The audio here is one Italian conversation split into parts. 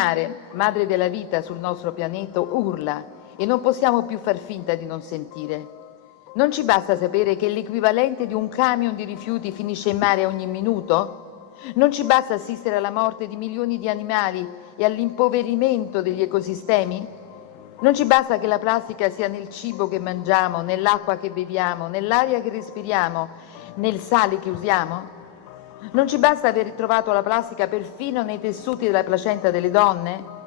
mare, madre della vita sul nostro pianeta, urla e non possiamo più far finta di non sentire. Non ci basta sapere che l'equivalente di un camion di rifiuti finisce in mare ogni minuto? Non ci basta assistere alla morte di milioni di animali e all'impoverimento degli ecosistemi? Non ci basta che la plastica sia nel cibo che mangiamo, nell'acqua che beviamo, nell'aria che respiriamo, nel sale che usiamo? Non ci basta aver trovato la plastica perfino nei tessuti della placenta delle donne?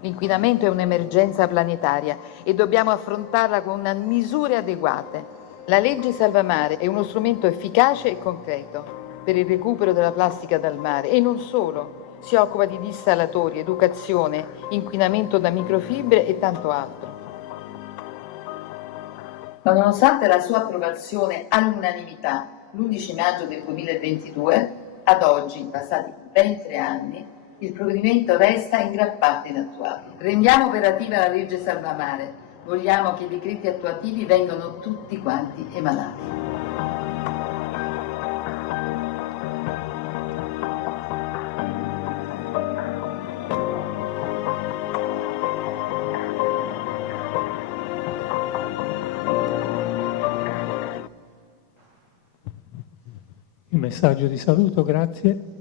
L'inquinamento è un'emergenza planetaria e dobbiamo affrontarla con misure adeguate. La legge Salvamare è uno strumento efficace e concreto per il recupero della plastica dal mare e non solo, si occupa di dissalatori, educazione, inquinamento da microfibre e tanto altro. Ma nonostante la sua approvazione all'unanimità l'11 maggio del 2022, ad oggi, passati ben 3 anni, il provvedimento resta in gran parte inattuato. Rendiamo operativa la legge Salvamare. Vogliamo che i decreti attuativi vengano tutti quanti emanati. Il messaggio di saluto, grazie.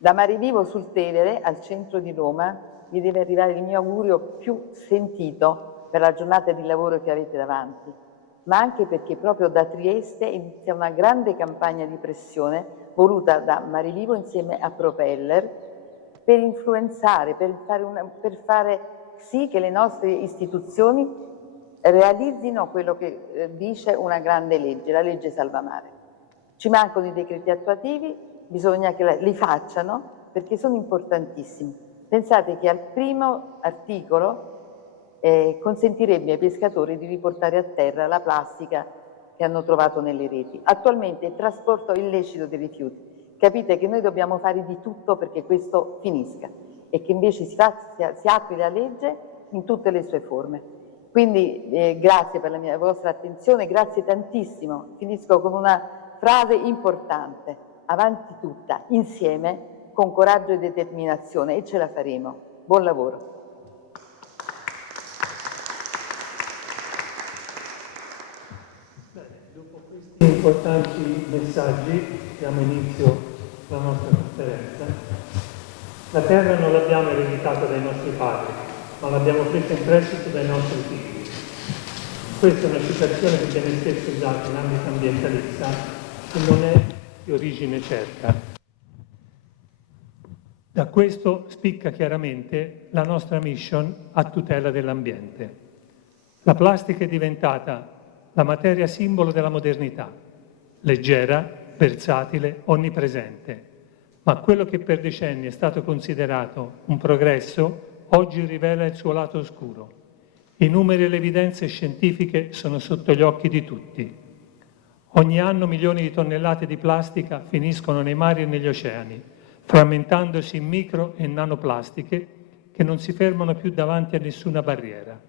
Da Marivivo sul Tevere, al centro di Roma, vi deve arrivare il mio augurio più sentito per la giornata di lavoro che avete davanti, ma anche perché proprio da Trieste inizia una grande campagna di pressione voluta da Marivivo insieme a Propeller per influenzare, per fare sì che le nostre istituzioni realizzino quello che dice una grande legge, la legge Salvamare. Ci mancano i decreti attuativi, bisogna che li facciano perché sono importantissimi. Pensate che al primo articolo consentirebbe ai pescatori di riportare a terra la plastica che hanno trovato nelle reti. Attualmente il trasporto illecito dei rifiuti. Capite che noi dobbiamo fare di tutto perché questo finisca e che invece si attui la legge in tutte le sue forme. Quindi grazie per la vostra attenzione, grazie tantissimo. Finisco con una frase importante: avanti tutta, insieme, con coraggio e determinazione, e ce la faremo. Buon lavoro. Dopo questi importanti messaggi diamo inizio alla nostra conferenza. La terra non l'abbiamo ereditata dai nostri padri, ma l'abbiamo presa in prestito dai nostri figli. Questa è una citazione che viene spesso usata in ambito ambientalista e non è di origine certa. Da questo spicca chiaramente la nostra mission a tutela dell'ambiente. La plastica è diventata la materia simbolo della modernità, leggera, versatile, onnipresente, ma quello che per decenni è stato considerato un progresso oggi rivela il suo lato oscuro. I numeri e le evidenze scientifiche sono sotto gli occhi di tutti. Ogni anno milioni di tonnellate di plastica finiscono nei mari e negli oceani, frammentandosi in micro e nanoplastiche che non si fermano più davanti a nessuna barriera.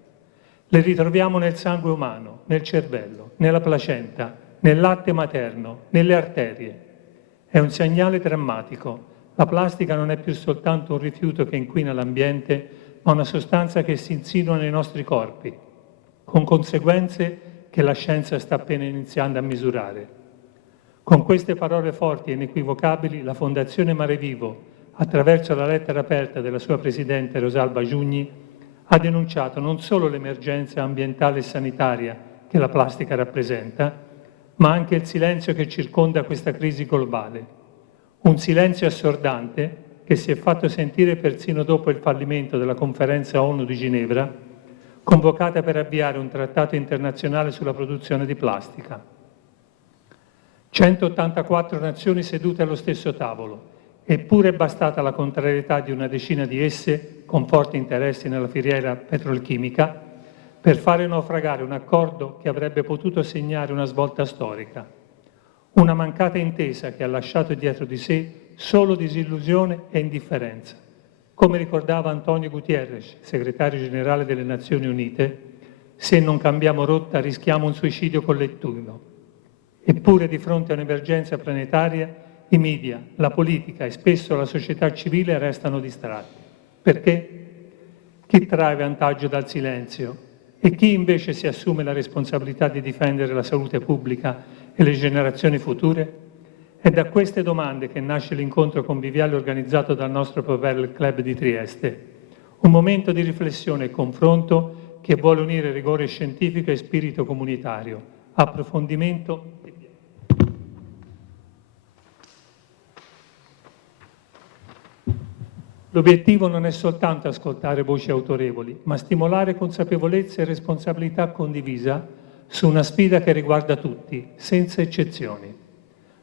Le ritroviamo nel sangue umano, nel cervello, nella placenta, nel latte materno, nelle arterie. È un segnale drammatico. La plastica non è più soltanto un rifiuto che inquina l'ambiente, ma una sostanza che si insinua nei nostri corpi, con conseguenze che la scienza sta appena iniziando a misurare. Con queste parole forti e inequivocabili, la Fondazione Mare Vivo, attraverso la lettera aperta della sua presidente Rosalba Giugni, ha denunciato non solo l'emergenza ambientale e sanitaria che la plastica rappresenta, ma anche il silenzio che circonda questa crisi globale. Un silenzio assordante che si è fatto sentire persino dopo il fallimento della conferenza ONU di Ginevra, convocata per avviare un trattato internazionale sulla produzione di plastica. 184 nazioni sedute allo stesso tavolo, eppure è bastata la contrarietà di una decina di esse, con forti interessi nella filiera petrolchimica, per fare naufragare un accordo che avrebbe potuto segnare una svolta storica. Una mancata intesa che ha lasciato dietro di sé solo disillusione e indifferenza. Come ricordava Antonio Guterres, segretario generale delle Nazioni Unite, se non cambiamo rotta rischiamo un suicidio collettivo. Eppure di fronte a un'emergenza planetaria i media, la politica e spesso la società civile restano distratti. Perché? Chi trae vantaggio dal silenzio e chi invece si assume la responsabilità di difendere la salute pubblica e le generazioni future? È da queste domande che nasce l'incontro conviviale organizzato dal nostro Propeller Club di Trieste, un momento di riflessione e confronto che vuole unire rigore scientifico e spirito comunitario, approfondimento e L'obiettivo non è soltanto ascoltare voci autorevoli, ma stimolare consapevolezza e responsabilità condivisa su una sfida che riguarda tutti, senza eccezioni.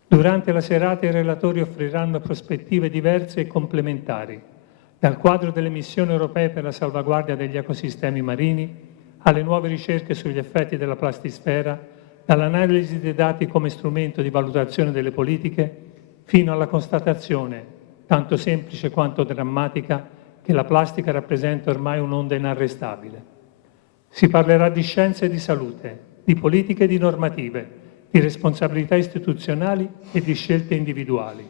Durante la serata i relatori offriranno prospettive diverse e complementari, dal quadro delle missioni europee per la salvaguardia degli ecosistemi marini, alle nuove ricerche sugli effetti della plastisfera, dall'analisi dei dati come strumento di valutazione delle politiche, fino alla constatazione, tanto semplice quanto drammatica, che la plastica rappresenta ormai un'onda inarrestabile. Si parlerà di scienza e di salute, di politiche e di normative, di responsabilità istituzionali e di scelte individuali.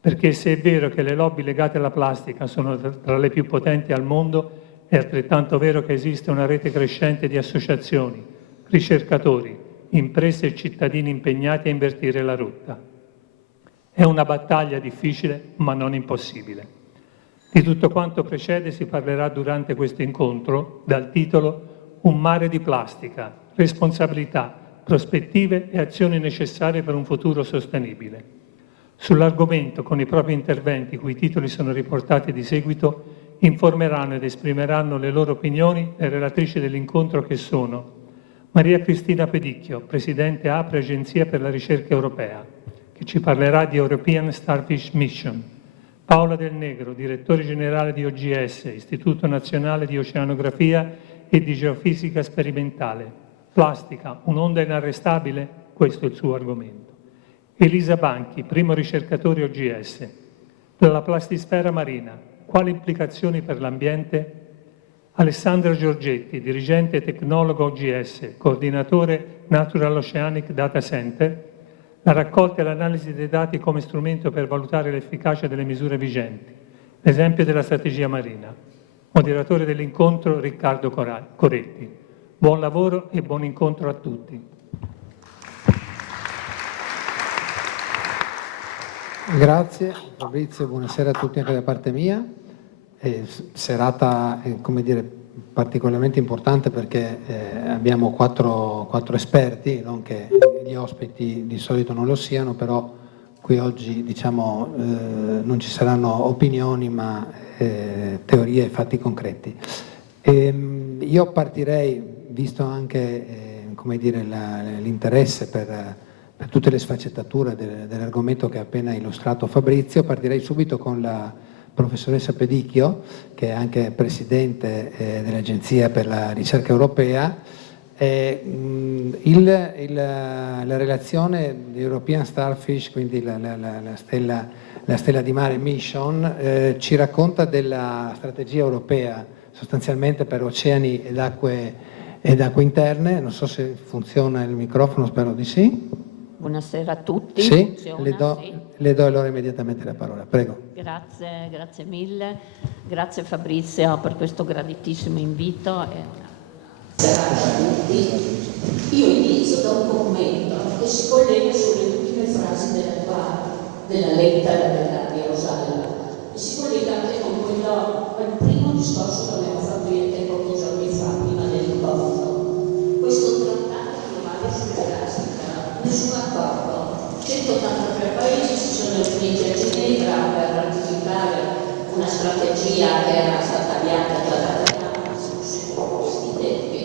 Perché se è vero che le lobby legate alla plastica sono tra le più potenti al mondo, è altrettanto vero che esiste una rete crescente di associazioni, ricercatori, imprese e cittadini impegnati a invertire la rotta. È una battaglia difficile, ma non impossibile. Di tutto quanto precede si parlerà durante questo incontro dal titolo Un mare di plastica, responsabilità, prospettive e azioni necessarie per un futuro sostenibile. Sull'argomento, con i propri interventi, cui i titoli sono riportati di seguito, informeranno ed esprimeranno le loro opinioni le relatrici dell'incontro che sono Maria Cristina Pedicchio, Presidente APRE, Agenzia per la Ricerca Europea, che ci parlerà di European Starfish Mission, Paola Del Negro, Direttore Generale di OGS, Istituto Nazionale di Oceanografia e di Geofisica Sperimentale. Plastica, un'onda inarrestabile? Questo è il suo argomento. Elisa Banchi, primo ricercatore OGS. La plastisfera marina, quali implicazioni per l'ambiente? Alessandra Giorgetti, dirigente e tecnologo OGS, coordinatore Natural Oceanic Data Center, la raccolta e l'analisi dei dati come strumento per valutare l'efficacia delle misure vigenti, l'esempio della strategia marina. Moderatore dell'incontro Riccardo Coretti. Buon lavoro e buon incontro a tutti. Grazie Fabrizio, buonasera a tutti anche da parte mia. Serata, come dire, particolarmente importante perché abbiamo quattro esperti, non che gli ospiti di solito non lo siano, però qui oggi diciamo non ci saranno opinioni ma teorie e fatti concreti. Io partirei, visto anche come dire, l'interesse per tutte le sfaccettature dell'argomento che ha appena illustrato Fabrizio, partirei subito con la professoressa Pedicchio, che è anche Presidente dell'Agenzia per la Ricerca Europea. La relazione di European Starfish, quindi la stella di mare Mission, ci racconta della strategia europea sostanzialmente per oceani ed acque interne. Non so se funziona il microfono, spero di sì. Buonasera a tutti. Sì, Funziona, le do allora immediatamente la parola, prego. Grazie mille, grazie Fabrizio per questo graditissimo invito. Buonasera a tutti. Io inizio da un commento che si collega sulle ultime frasi della lettera di Rosaria e si collega anche con quello, il primo discorso che abbiamo fatto io e te pochi giorni fa, prima dell'incontro. Questo trattato globale sulla plastica, nessun accordo. 183 paesi si sono riuniti a Ginevra per ratificare una strategia che era stata avviata già da anni, seguendo questi tempi,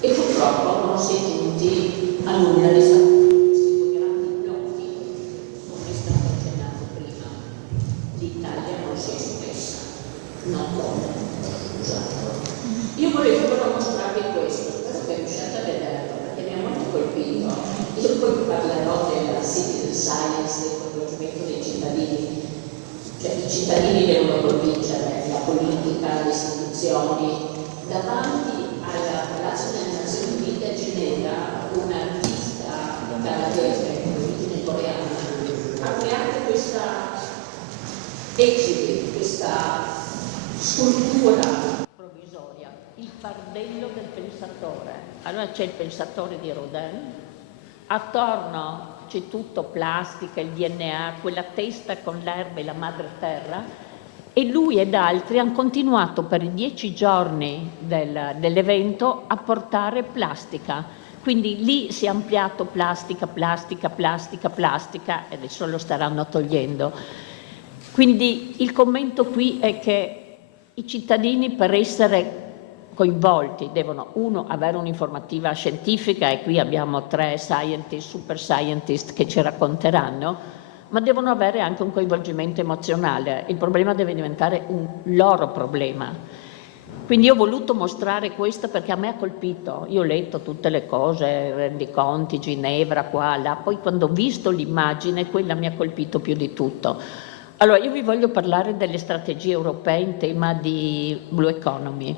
e purtroppo non si è giunti a nulla di questi due grandi blocchi, come è stato accennato prima. L'Italia non si è espressa, non come, scusate. Io volevo però mostrarvi questo, spero che riusciate a vederlo, perché mi ha molto colpito. Io poi parlerò della civil science, del coinvolgimento dei cittadini, cioè i cittadini devono convincere la politica, le istituzioni. Davanti al Palazzo delle Nazioni Unite a Ginevra, un artista canadese di origine coreana ha creato e c'è questa scultura provvisoria, il fardello del pensatore. Allora c'è il pensatore di Rodin, attorno c'è tutto plastica, il DNA, quella testa con l'erba e la madre terra, e lui ed altri hanno continuato per i 10 giorni dell'evento a portare plastica. Quindi lì si è ampliato plastica, plastica, plastica, plastica, e adesso lo staranno togliendo. Quindi il commento qui è che i cittadini, per essere coinvolti, devono, uno, avere un'informativa scientifica, e qui abbiamo 3 scientist, super scientist che ci racconteranno, ma devono avere anche un coinvolgimento emozionale. Il problema deve diventare un loro problema. Quindi io ho voluto mostrare questo perché a me ha colpito. Io ho letto tutte le cose, rendiconti, Ginevra, qua, là, poi quando ho visto l'immagine, quella mi ha colpito più di tutto. Allora, io vi voglio parlare delle strategie europee in tema di Blue Economy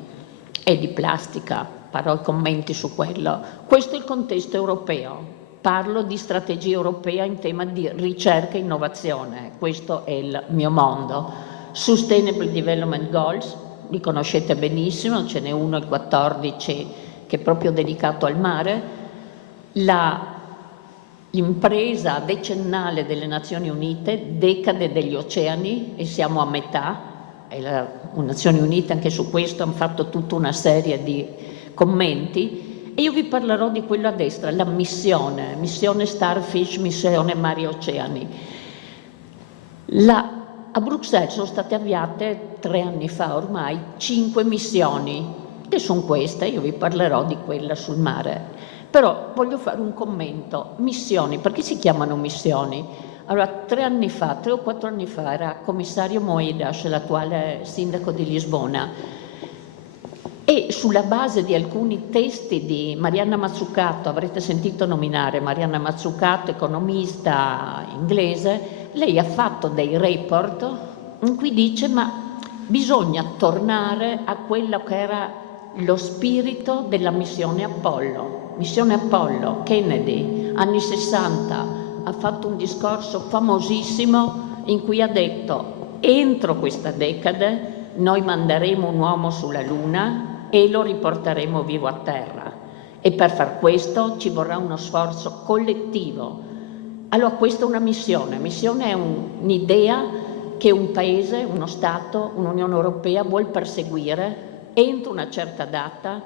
e di plastica, farò commenti su quello. Questo è il contesto europeo. Parlo di strategia europea in tema di ricerca e innovazione, questo è il mio mondo. Sustainable Development Goals, li conoscete benissimo, ce n'è uno, il 14, che è proprio dedicato al mare. L'impresa decennale delle Nazioni Unite, decade degli oceani, e siamo a metà, e le Nazioni Unite anche su questo hanno fatto tutta una serie di commenti. E io vi parlerò di quello a destra, la missione Starfish, missione Mari e Oceani. A Bruxelles sono state avviate 3 anni fa ormai 5 missioni, che sono queste, io vi parlerò di quella sul mare. Però voglio fare un commento. Missioni, perché si chiamano missioni? Allora, 3 o 4 anni fa era commissario Moedas, l'attuale sindaco di Lisbona, e sulla base di alcuni testi di Marianna Mazzucato, avrete sentito nominare Marianna Mazzucato, economista inglese, lei ha fatto dei report in cui dice ma bisogna tornare a quello che era lo spirito della missione Apollo. Missione Apollo, Kennedy, anni 60, ha fatto un discorso famosissimo in cui ha detto entro questa decade noi manderemo un uomo sulla Luna e lo riporteremo vivo a terra, e per far questo ci vorrà uno sforzo collettivo. Allora questa è una missione. Missione è un'idea che un paese, uno Stato, un'Unione Europea vuol perseguire entro una certa data,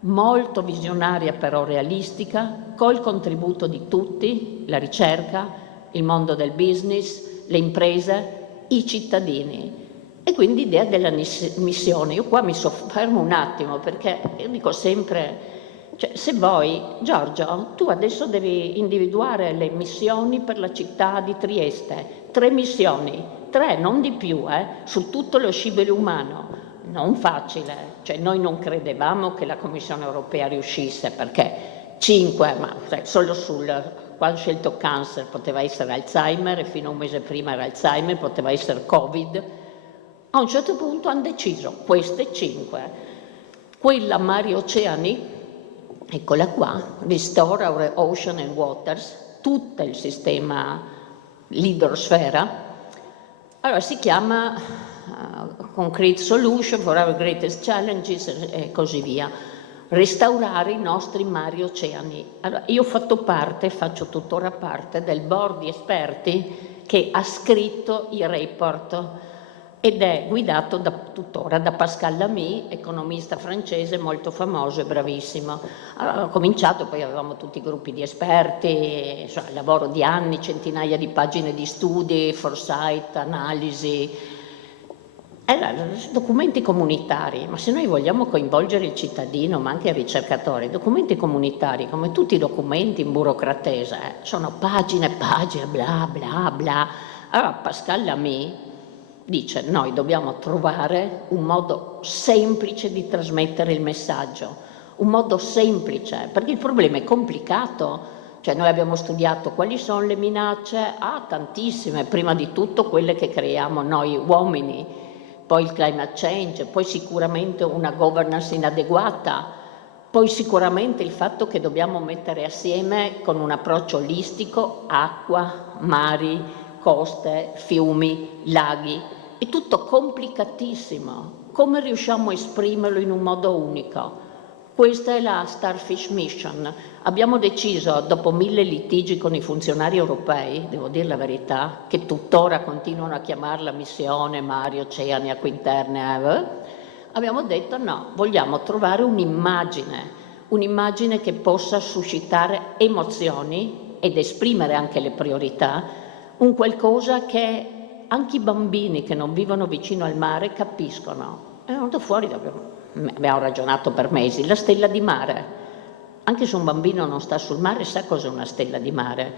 molto visionaria però realistica, col contributo di tutti, la ricerca, il mondo del business, le imprese, i cittadini. E quindi l'idea della missione. Io qua mi soffermo un attimo perché io dico sempre, cioè, se vuoi, Giorgio, tu adesso devi individuare le missioni per la città di Trieste, 3 missioni, 3, non di più, su tutto lo scibile umano. Non facile, cioè noi non credevamo che la Commissione Europea riuscisse perché 5, ma solo quando ho scelto cancer poteva essere Alzheimer e fino a un mese prima era Alzheimer, poteva essere Covid. A un certo punto hanno deciso queste 5. Quella Mari e Oceani, eccola qua, Restore Our Ocean and Waters, tutto il sistema l'idrosfera. Allora si chiama Concrete Solution for Our Greatest Challenges e così via. Restaurare i nostri mari e oceani. Allora, io ho fatto parte, faccio tuttora parte, del board di esperti che ha scritto i report ed è guidato tuttora da Pascal Lamy, economista francese molto famoso e bravissimo. Allora, ho cominciato, poi avevamo tutti i gruppi di esperti, cioè, lavoro di anni, centinaia di pagine di studi, foresight, analisi, documenti comunitari. Ma se noi vogliamo coinvolgere il cittadino, ma anche il ricercatore, i documenti comunitari, come tutti i documenti in burocratese, sono pagine e pagine, bla bla bla. Allora Pascal Lamy dice noi dobbiamo trovare un modo semplice di trasmettere il messaggio, un modo semplice, perché il problema è complicato. Cioè noi abbiamo studiato quali sono le minacce, tantissime, prima di tutto quelle che creiamo noi uomini, poi il climate change, poi sicuramente una governance inadeguata, poi sicuramente il fatto che dobbiamo mettere assieme con un approccio olistico acqua, mari, coste, fiumi, laghi. è tutto complicatissimo. Come riusciamo a esprimerlo in un modo unico? Questa è la Starfish Mission. Abbiamo deciso, dopo 1000 litigi con i funzionari europei, devo dire la verità, che tuttora continuano a chiamarla missione Mari, Oceani, Acque Interne, abbiamo detto no, vogliamo trovare un'immagine che possa suscitare emozioni ed esprimere anche le priorità, un qualcosa che anche i bambini che non vivono vicino al mare capiscono. È venuto fuori, abbiamo ragionato per mesi, la stella di mare. Anche se un bambino non sta sul mare sa cos'è una stella di mare,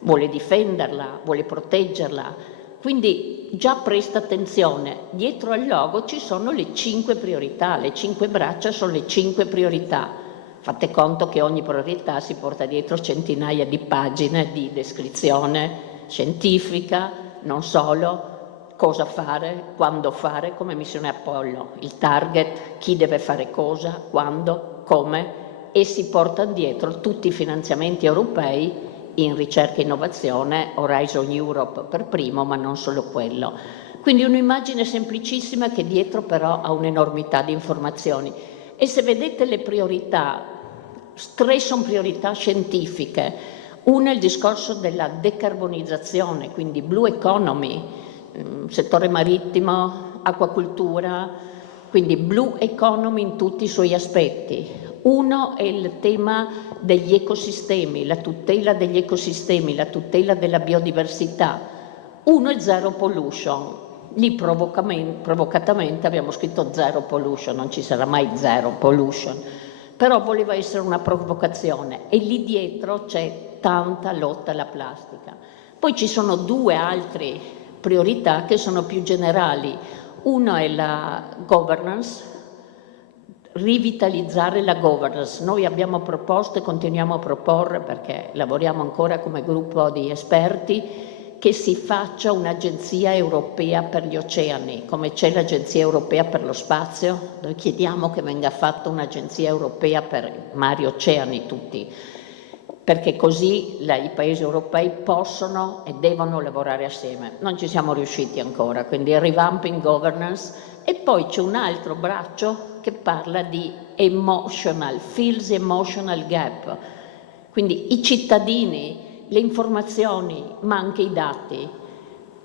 vuole difenderla, vuole proteggerla, quindi già presta attenzione. Dietro al logo ci sono le 5 priorità, le 5 braccia sono le 5 priorità. Fate conto che ogni priorità si porta dietro centinaia di pagine di descrizione scientifica, non solo, cosa fare, quando fare, come missione Apollo, il target, chi deve fare cosa, quando, come, e si portano dietro tutti i finanziamenti europei in ricerca e innovazione, Horizon Europe per primo, ma non solo quello. Quindi un'immagine semplicissima che dietro però ha un'enormità di informazioni. E se vedete le priorità, 3 sono priorità scientifiche. Una è il discorso della decarbonizzazione, quindi blue economy, settore marittimo, acquacultura, quindi blue economy in tutti i suoi aspetti. Uno è il tema degli ecosistemi, la tutela degli ecosistemi, la tutela della biodiversità. Uno è zero pollution. Lì provocatamente abbiamo scritto zero pollution, non ci sarà mai zero pollution, però voleva essere una provocazione e lì dietro c'è tanta lotta alla plastica. Poi ci sono 2 altre priorità che sono più generali. Una è la governance, rivitalizzare la governance. Noi abbiamo proposto e continuiamo a proporre, perché lavoriamo ancora come gruppo di esperti, che si faccia un'agenzia europea per gli oceani, come c'è l'agenzia europea per lo spazio. Noi chiediamo che venga fatta un'agenzia europea per mari e oceani tutti, perché così i paesi europei possono e devono lavorare assieme. Non ci siamo riusciti ancora, quindi revamping governance. E poi c'è un altro braccio che parla di feels emotional gap, quindi i cittadini, le informazioni, ma anche i dati.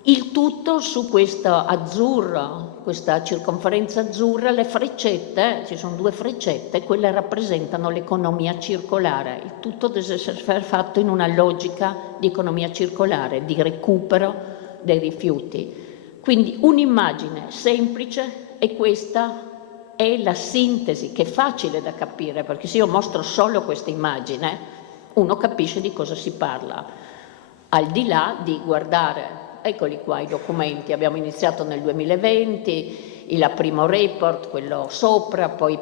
Il tutto su questo azzurro, questa circonferenza azzurra, le freccette, ci sono 2 freccette, quelle rappresentano l'economia circolare. Il tutto deve essere fatto in una logica di economia circolare, di recupero dei rifiuti. Quindi un'immagine semplice, e questa è la sintesi, che è facile da capire, perché se io mostro solo questa immagine, uno capisce di cosa si parla, al di là di guardare. Eccoli qua i documenti, abbiamo iniziato nel 2020, il primo report, quello sopra, poi i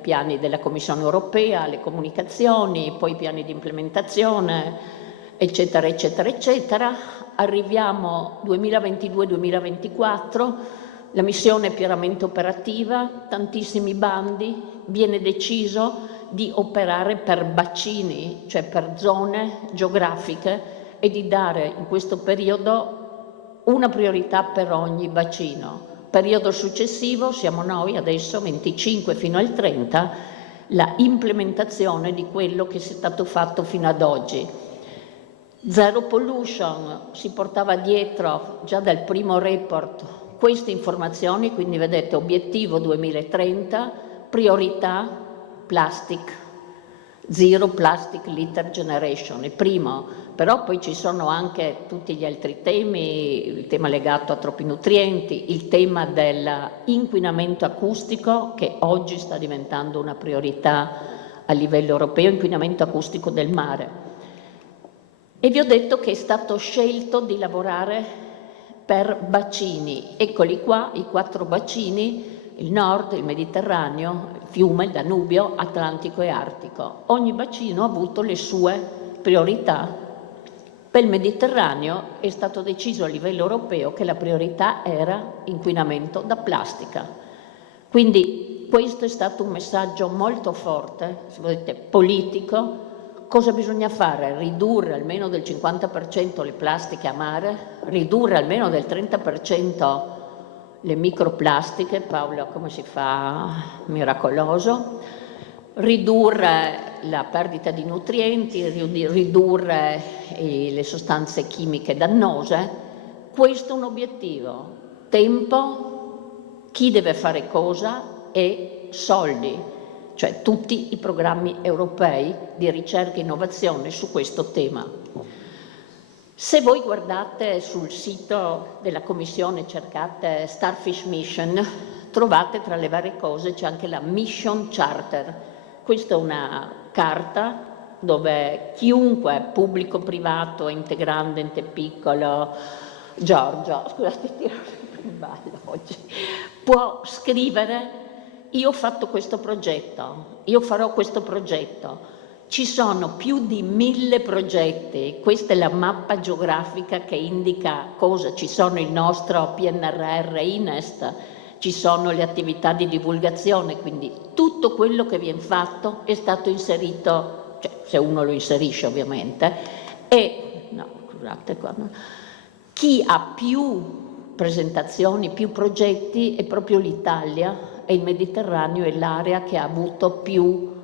piani della Commissione europea, le comunicazioni, poi i piani di implementazione, eccetera, eccetera, eccetera. Arriviamo 2022-2024, la missione è pienamente operativa, tantissimi bandi, viene deciso di operare per bacini, cioè per zone geografiche, e di dare in questo periodo una priorità per ogni bacino. Periodo successivo, siamo noi adesso, 25 fino al 30, la implementazione di quello che è stato fatto fino ad oggi. Zero pollution, si portava dietro già dal primo report queste informazioni, quindi vedete obiettivo 2030, priorità plastic, zero plastic litter generation, il primo. Però poi ci sono anche tutti gli altri temi, il tema legato a troppi nutrienti, il tema dell'inquinamento acustico, che oggi sta diventando una priorità a livello europeo, inquinamento acustico del mare. E vi ho detto che è stato scelto di lavorare per bacini. Eccoli qua, i 4 bacini, il nord, il Mediterraneo, il fiume, il Danubio, Atlantico e Artico. Ogni bacino ha avuto le sue priorità. Per il Mediterraneo è stato deciso a livello europeo che la priorità era inquinamento da plastica. Quindi questo è stato un messaggio molto forte, se volete, politico. Cosa bisogna fare? Ridurre almeno del 50% le plastiche a mare, ridurre almeno del 30% le microplastiche, Paolo come si fa? Miracoloso, ridurre la perdita di nutrienti, ridurre le sostanze chimiche dannose. Questo è un obiettivo. Tempo, chi deve fare cosa e soldi, cioè tutti i programmi europei di ricerca e innovazione su questo tema. Se voi guardate sul sito della Commissione, cercate Starfish Mission, trovate tra le varie cose c'è anche la Mission Charter. Questa è una carta dove chiunque, pubblico, privato, ente grande, ente piccolo, Giorgio, scusate, tiro in ballo oggi, può scrivere: io ho fatto questo progetto, io farò questo progetto. Ci sono più di 1000 progetti, questa è la mappa geografica che indica cosa ci sono, il nostro PNRR, INEST, ci sono le attività di divulgazione, quindi tutto quello che viene fatto è stato inserito, cioè se uno lo inserisce ovviamente, e no, scusate, chi ha più presentazioni, più progetti è proprio l'Italia, e il Mediterraneo è l'area che ha avuto più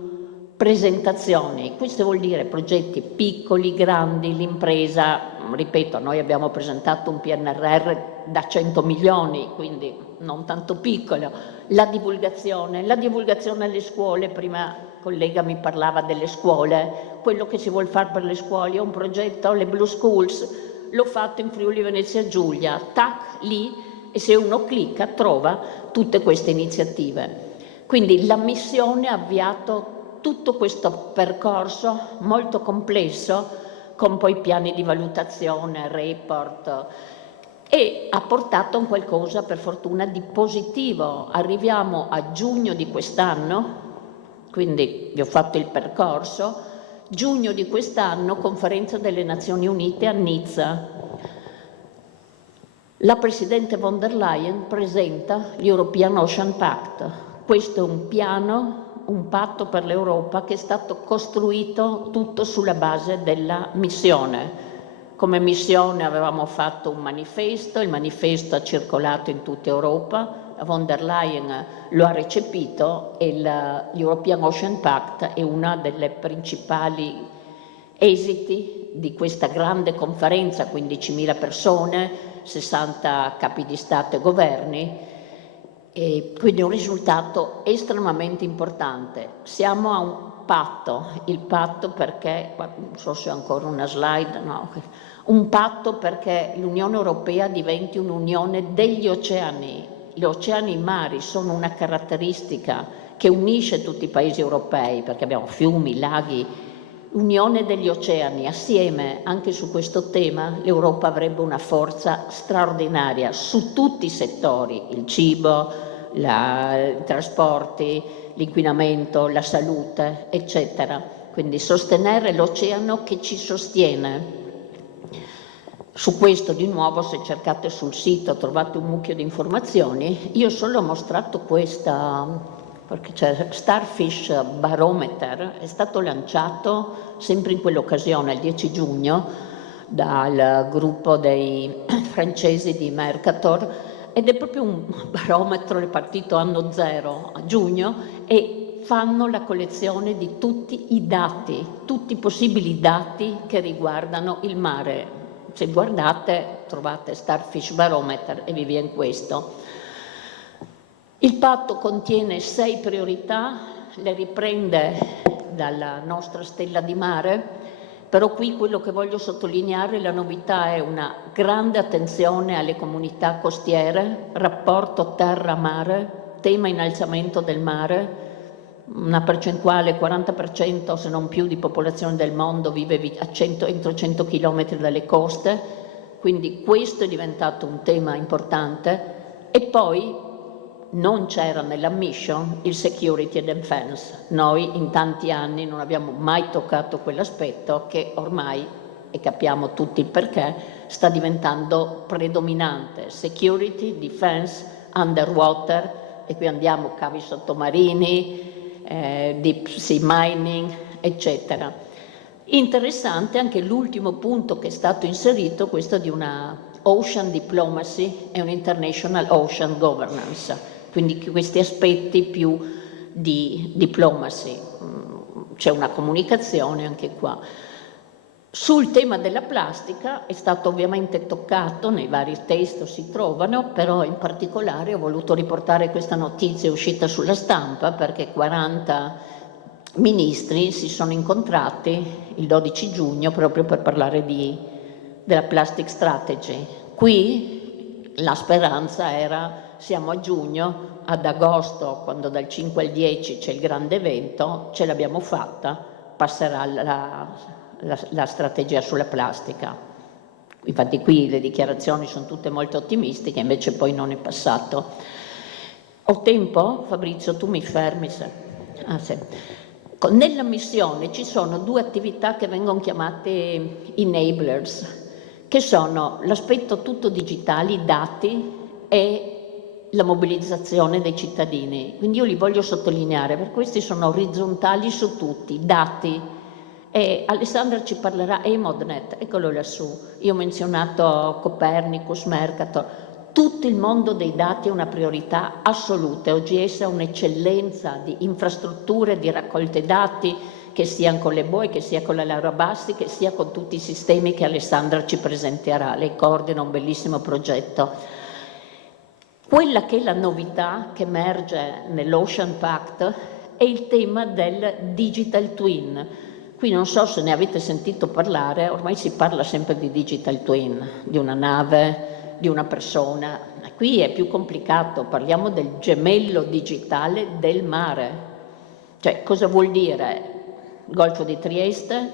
presentazioni. Questo vuol dire progetti piccoli, grandi, l'impresa, ripeto, noi abbiamo presentato un PNRR da 100 milioni, quindi non tanto piccolo. La divulgazione alle scuole, prima il collega mi parlava delle scuole, quello che si vuol fare per le scuole è un progetto, le Blue Schools, l'ho fatto in Friuli Venezia Giulia, tac, lì, e se uno clicca trova tutte queste iniziative. Quindi la missione ha avviato tutto questo percorso molto complesso, con poi piani di valutazione, report, e ha portato a qualcosa per fortuna di positivo. Arriviamo a giugno di quest'anno, quindi vi ho fatto il percorso, giugno di quest'anno, conferenza delle Nazioni Unite a Nizza. La Presidente von der Leyen presenta l'European Ocean Pact. Questo è un piano, un patto per l'Europa che è stato costruito tutto sulla base della missione. Come missione avevamo fatto un manifesto, il manifesto ha circolato in tutta Europa, la von der Leyen lo ha recepito e l'European Ocean Pact è una delle principali esiti di questa grande conferenza, 15.000 persone, 60 capi di Stato e governi, e quindi un risultato estremamente importante. Siamo a un patto, il patto perché, non so se ho ancora una slide, no, un patto perché l'Unione Europea diventi un'unione degli oceani. Gli oceani e i mari sono una caratteristica che unisce tutti i paesi europei, perché abbiamo fiumi, laghi. Unione degli oceani, assieme anche su questo tema l'Europa avrebbe una forza straordinaria su tutti i settori, il cibo, i trasporti, l'inquinamento, la salute, eccetera. Quindi sostenere l'oceano che ci sostiene. Su questo di nuovo, se cercate sul sito trovate un mucchio di informazioni. Io solo ho mostrato questa, perché c'è Starfish Barometer, è stato lanciato sempre in quell'occasione, il 10 giugno, dal gruppo dei francesi di Mercator, ed è proprio un barometro, è partito anno zero a giugno, e fanno la collezione di tutti i dati, tutti i possibili dati che riguardano il mare. Se guardate trovate Starfish Barometer e vi viene questo. Il patto contiene 6 priorità, le riprende dalla nostra stella di mare, però qui quello che voglio sottolineare, la novità è una grande attenzione alle comunità costiere, rapporto terra-mare, tema innalzamento del mare, una percentuale, 40% se non più di popolazione del mondo vive entro 100 km dalle coste, quindi questo è diventato un tema importante. E poi non c'era nella mission il security and defense. Noi in tanti anni non abbiamo mai toccato quell'aspetto che ormai, e capiamo tutti il perché, sta diventando predominante. Security, defense, underwater, e qui andiamo cavi sottomarini, deep sea mining, eccetera. Interessante anche l'ultimo punto che è stato inserito, questo di una ocean diplomacy e un international ocean governance, quindi questi aspetti più di diplomacy. C'è una comunicazione anche qua. Sul tema della plastica è stato ovviamente toccato, nei vari testi si trovano, però in particolare ho voluto riportare questa notizia uscita sulla stampa perché 40 ministri si sono incontrati il 12 giugno proprio per parlare della plastic strategy. Qui la speranza era, siamo a giugno, ad agosto, quando dal 5 al 10 c'è il grande evento, ce l'abbiamo fatta, passerà la strategia sulla plastica. Infatti qui le dichiarazioni sono tutte molto ottimistiche, invece poi non è passato. Ho tempo? Fabrizio, tu mi fermi? Sì. Nella missione ci sono 2 attività che vengono chiamate enablers, che sono l'aspetto tutto digitale, i dati e la mobilizzazione dei cittadini. Quindi io li voglio sottolineare, perché questi sono orizzontali su tutti, dati. E Alessandra ci parlerà, Emodnet, eccolo lassù. Io ho menzionato Copernicus, Mercator. Tutto il mondo dei dati è una priorità assoluta. OGS ha un'eccellenza di infrastrutture, di raccolte dati, che sia con le BOE, che sia con la Laura Bassi, che sia con tutti i sistemi che Alessandra ci presenterà. Lei coordina un bellissimo progetto. Quella che è la novità che emerge nell'Ocean Pact è il tema del digital twin. Qui non so se ne avete sentito parlare, ormai si parla sempre di digital twin, di una nave, di una persona. Qui è più complicato, parliamo del gemello digitale del mare. Cioè, cosa vuol dire? Il Golfo di Trieste,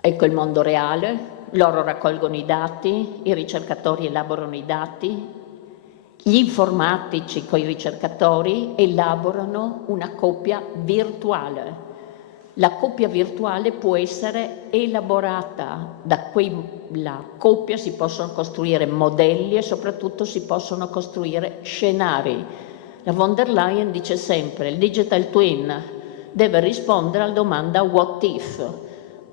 ecco il mondo reale, loro raccolgono i dati, i ricercatori elaborano i dati, gli informatici con i ricercatori elaborano una coppia virtuale. La coppia virtuale può essere elaborata, da quella coppia si possono costruire modelli e soprattutto si possono costruire scenari. La von der Leyen dice sempre: il digital twin deve rispondere alla domanda what if?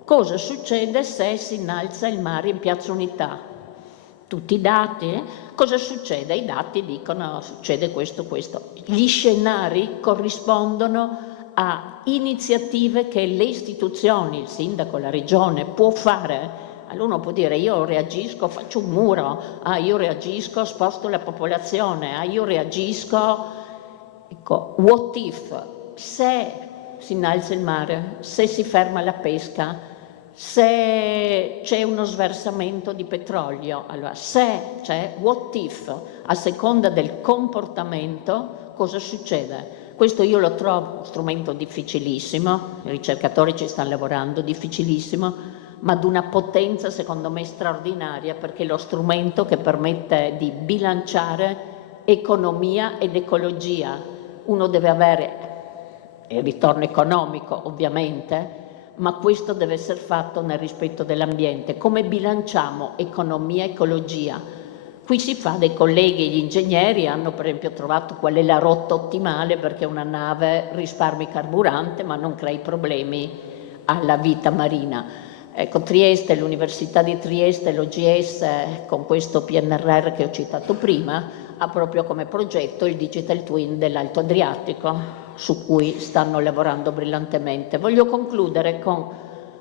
Cosa succede se si innalza il mare in Piazza Unità? Tutti i dati, cosa succede? I dati dicono succede questo, questo. Gli scenari corrispondono a iniziative che le istituzioni, il sindaco, la regione può fare. Allora uno può dire io reagisco, faccio un muro, io reagisco, sposto la popolazione, io reagisco. Ecco, what if? Se si innalza il mare, se si ferma la pesca, se c'è uno sversamento di petrolio, allora se c'è what if, a seconda del comportamento, cosa succede? Questo io lo trovo uno strumento difficilissimo, i ricercatori ci stanno lavorando, difficilissimo, ma di una potenza secondo me straordinaria, perché è lo strumento che permette di bilanciare economia ed ecologia. Uno deve avere il ritorno economico ovviamente, ma questo deve essere fatto nel rispetto dell'ambiente. Come bilanciamo economia e ecologia? Qui si fa, dei colleghi, gli ingegneri hanno per esempio trovato qual è la rotta ottimale perché una nave risparmi carburante ma non crei problemi alla vita marina. Ecco, Trieste, l'Università di Trieste, l'OGS, con questo PNRR che ho citato prima, ha proprio come progetto il Digital Twin dell'Alto Adriatico, su cui stanno lavorando brillantemente. Voglio concludere con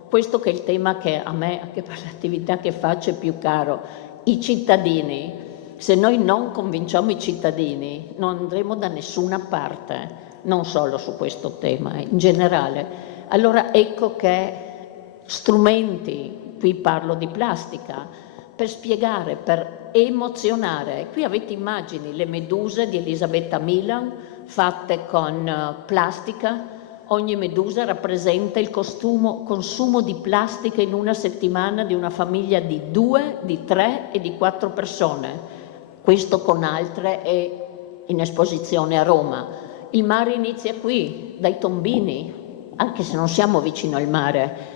questo che è il tema che a me, anche per l'attività che faccio, è più caro. I cittadini, se noi non convinciamo i cittadini, non andremo da nessuna parte, non solo su questo tema, in generale. Allora ecco che strumenti, qui parlo di plastica, per spiegare, per emozionare. Qui avete immagini, le meduse di Elisabetta Milan fatte con plastica. Ogni medusa rappresenta il consumo di plastica in una settimana di una famiglia di 2, di 3 e di 4 persone. Questo con altre è in esposizione a Roma. Il mare inizia qui, dai tombini, anche se non siamo vicino al mare.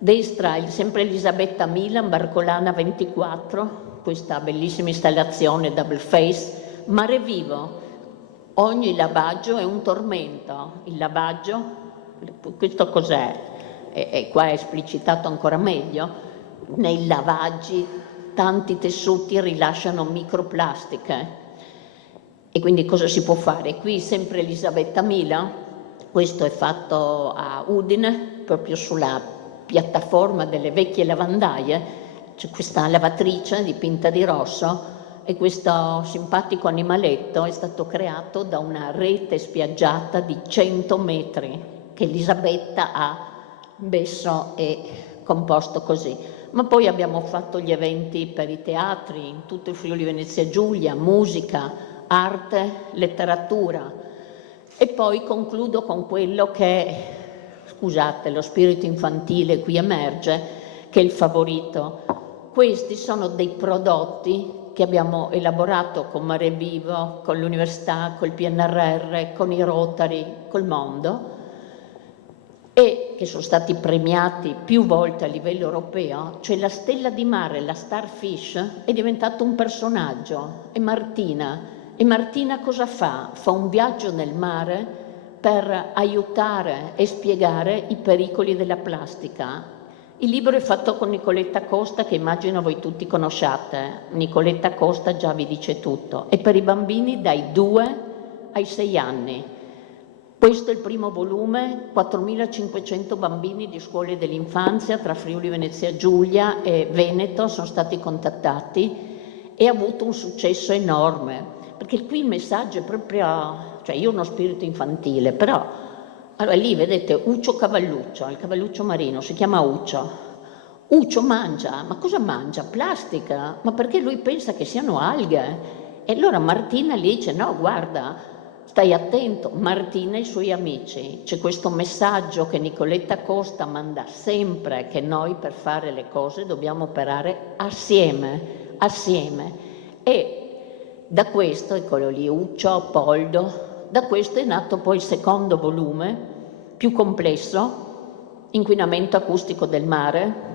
Destra, sempre Elisabetta Milan, Barcolana 24, questa bellissima installazione double face, mare vivo. Ogni lavaggio è un tormento. Il lavaggio, questo cos'è? E qua è esplicitato ancora meglio, nei lavaggi tanti tessuti rilasciano microplastiche. E quindi cosa si può fare? Qui sempre Elisabetta Mila, questo è fatto a Udine, proprio sulla piattaforma delle vecchie lavandaie, c'è questa lavatrice dipinta di rosso e questo simpatico animaletto è stato creato da una rete spiaggiata di 100 metri che Elisabetta ha messo e composto così. Ma poi abbiamo fatto gli eventi per i teatri in tutto il Friuli Venezia Giulia, musica, arte, letteratura. E poi concludo con quello che, scusate, lo spirito infantile qui emerge, che è il favorito. Questi sono dei prodotti che abbiamo elaborato con Mare Vivo, con l'università, col PNRR, con i Rotary, col mondo, e che sono stati premiati più volte a livello europeo. Cioè la stella di mare, la Starfish, è diventato un personaggio, è Martina. E Martina cosa fa? Fa un viaggio nel mare per aiutare e spiegare i pericoli della plastica. Il libro è fatto con Nicoletta Costa, che immagino voi tutti conosciate. Nicoletta Costa già vi dice tutto. È per i bambini dai 2 ai 6 anni. Questo è il primo volume, 4.500 bambini di scuole dell'infanzia tra Friuli Venezia Giulia e Veneto sono stati contattati e ha avuto un successo enorme, perché qui il messaggio è proprio, cioè io ho uno spirito infantile, però allora lì vedete Uccio Cavalluccio, il cavalluccio marino, si chiama Uccio. Uccio mangia, ma cosa mangia? Plastica, ma perché lui pensa che siano alghe? E allora Martina gli dice no, guarda, stai attento, Martina e i suoi amici. C'è questo messaggio che Nicoletta Costa manda sempre, che noi per fare le cose dobbiamo operare assieme, assieme. E da questo, eccolo lì, Uccio, Poldo, da questo è nato poi il secondo volume, più complesso, Inquinamento acustico del mare.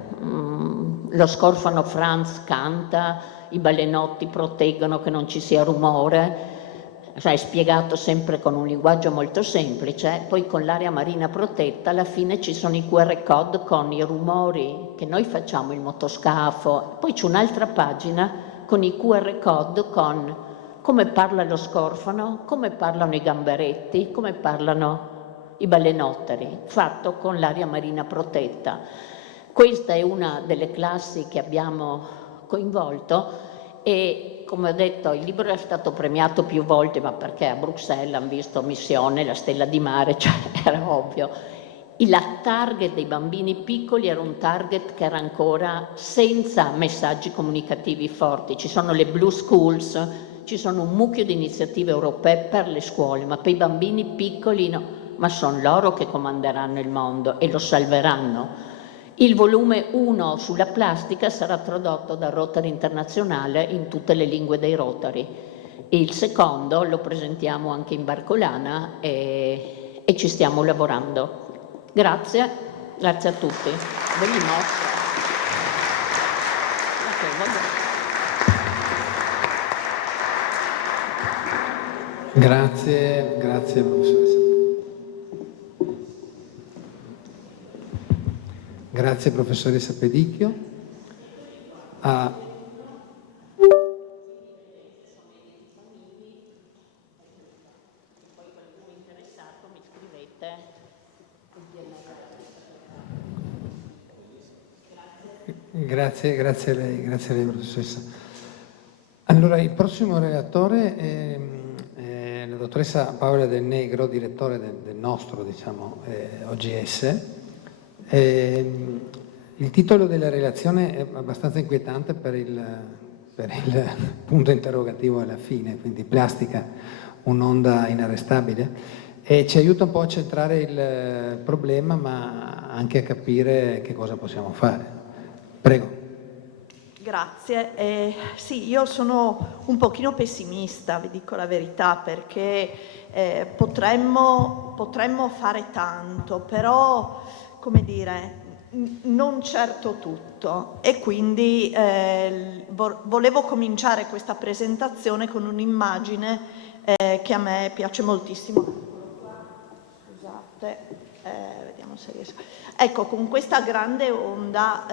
Lo Scorfano Franz canta, i balenotti proteggono che non ci sia rumore, cioè è spiegato sempre con un linguaggio molto semplice. Poi con l'area marina protetta alla fine ci sono i QR code con i rumori che noi facciamo, il motoscafo. Poi c'è un'altra pagina con i QR code con come parla lo scorfano, come parlano i gamberetti, come parlano i balenotteri, fatto con l'area marina protetta. Questa è una delle classi che abbiamo coinvolto e, come ho detto, il libro è stato premiato più volte, ma perché a Bruxelles hanno visto Missione, la stella di mare, cioè era ovvio. Il target dei bambini piccoli era un target che era ancora senza messaggi comunicativi forti. Ci sono le Blue Schools, ci sono un mucchio di iniziative europee per le scuole, ma per i bambini piccoli no, ma sono loro che comanderanno il mondo e lo salveranno. Il volume 1 sulla plastica sarà tradotto da Rotary Internazionale in tutte le lingue dei Rotary. Il secondo lo presentiamo anche in Barcolana e ci stiamo lavorando. Grazie, grazie a tutti. Ve li mostro. Grazie, grazie professoressa. Grazie professoressa Pedicchio. Grazie a lei professoressa. Allora, il prossimo relatore è la dottoressa Paola Del Negro, direttore del nostro, OGS. Il titolo della relazione è abbastanza inquietante per il punto interrogativo alla fine, quindi plastica, un'onda inarrestabile, e ci aiuta un po' a centrare il problema, ma anche a capire che cosa possiamo fare. Prego. Grazie. Sì, io sono un pochino pessimista, vi dico la verità, perché potremmo fare tanto, però, come dire, non certo tutto. E quindi volevo cominciare questa presentazione con un'immagine che a me piace moltissimo. Scusate, vediamo se riesco. Ecco, con questa grande onda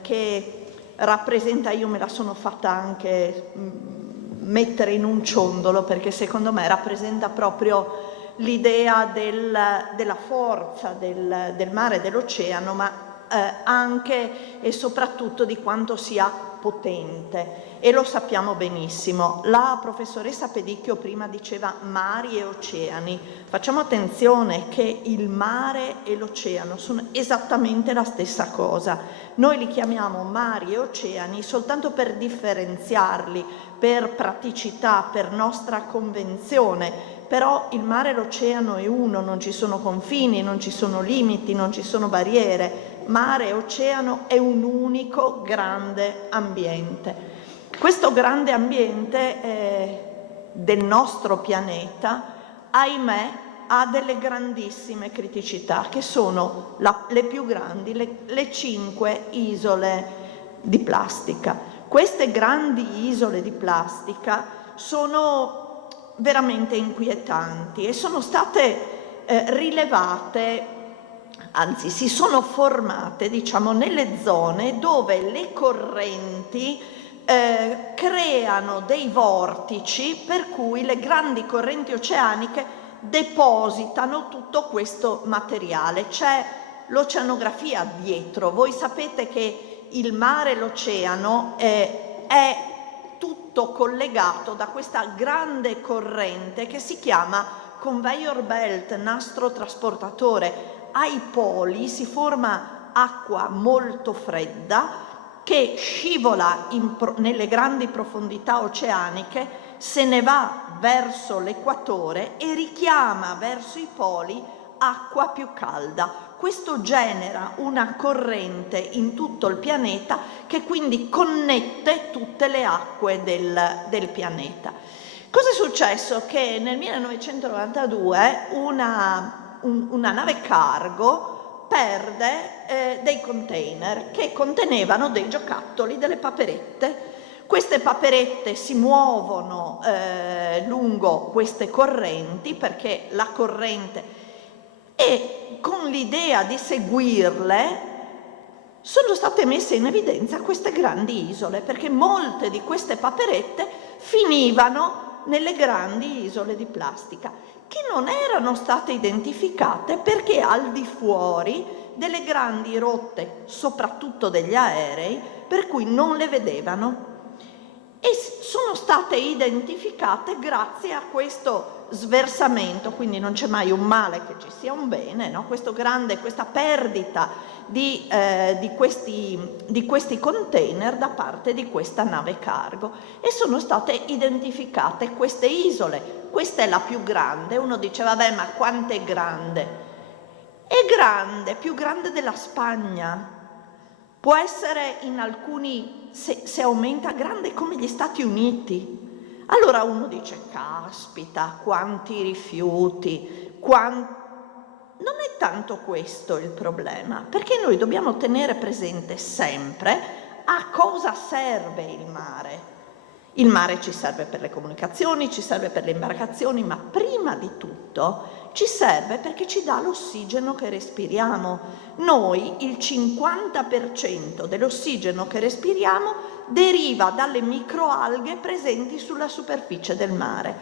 che rappresenta, io me la sono fatta anche mettere in un ciondolo, perché secondo me rappresenta proprio l'idea della forza del mare e dell'oceano, ma anche e soprattutto di quanto sia potente, e lo sappiamo benissimo. La professoressa Pedicchio prima diceva mari e oceani. Facciamo attenzione che il mare e l'oceano sono esattamente la stessa cosa. Noi li chiamiamo mari e oceani soltanto per differenziarli, per praticità, per nostra convenzione, però il mare e l'oceano è uno, non ci sono confini, non ci sono limiti, non ci sono barriere. Mare e oceano è un unico grande ambiente. Questo grande ambiente del nostro pianeta, ahimè, ha delle grandissime criticità, che sono le più grandi, le 5 isole di plastica. Queste grandi isole di plastica sono veramente inquietanti e sono state rilevate, anzi si sono formate, diciamo, nelle zone dove le correnti creano dei vortici per cui le grandi correnti oceaniche depositano tutto questo materiale. C'è l'oceanografia dietro. Voi sapete che il mare e l'oceano è tutto collegato da questa grande corrente che si chiama conveyor belt, nastro trasportatore. Ai poli si forma acqua molto fredda che scivola nelle grandi profondità oceaniche, se ne va verso l'equatore e richiama verso i poli acqua più calda. Questo genera una corrente in tutto il pianeta che quindi connette tutte le acque del pianeta. Cosa è successo? Che nel 1992 una nave cargo perde dei container che contenevano dei giocattoli, delle paperette. Queste paperette si muovono lungo queste correnti, perché la corrente, e con l'idea di seguirle sono state messe in evidenza queste grandi isole, perché molte di queste paperette finivano nelle grandi isole di plastica, che non erano state identificate perché al di fuori delle grandi rotte, soprattutto degli aerei, per cui non le vedevano, e sono state identificate grazie a questo sversamento. Quindi non c'è mai un male che ci sia un bene, no? Questa perdita di questi container da parte di questa nave cargo, e sono state identificate queste isole. Questa è la più grande. Uno dice vabbè, ma quanto è grande? È grande, più grande della Spagna, può essere in alcuni, se aumenta, grande come gli Stati Uniti. Allora uno dice caspita, quanti rifiuti, non è tanto questo il problema, perché noi dobbiamo tenere presente sempre a cosa serve il mare. Il mare ci serve per le comunicazioni, ci serve per le imbarcazioni, ma prima di tutto ci serve perché ci dà l'ossigeno che respiriamo. Noi il 50% dell'ossigeno che respiriamo deriva dalle microalghe presenti sulla superficie del mare.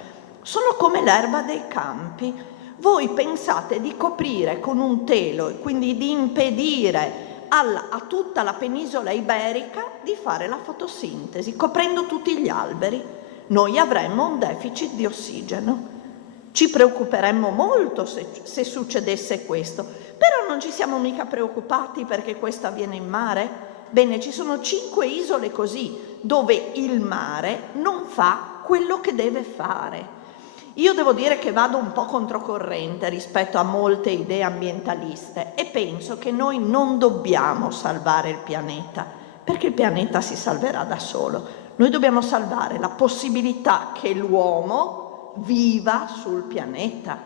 Sono come l'erba dei campi. Voi pensate di coprire con un telo e quindi di impedire a tutta la penisola iberica di fare la fotosintesi, coprendo tutti gli alberi. Noi avremmo un deficit di ossigeno. Ci preoccuperemmo molto se succedesse questo, però non ci siamo mica preoccupati perché questo avviene in mare. Bene, ci sono 5 isole così, dove il mare non fa quello che deve fare. Io devo dire che vado un po' controcorrente rispetto a molte idee ambientaliste e penso che noi non dobbiamo salvare il pianeta, perché il pianeta si salverà da solo. Noi dobbiamo salvare la possibilità che l'uomo viva sul pianeta.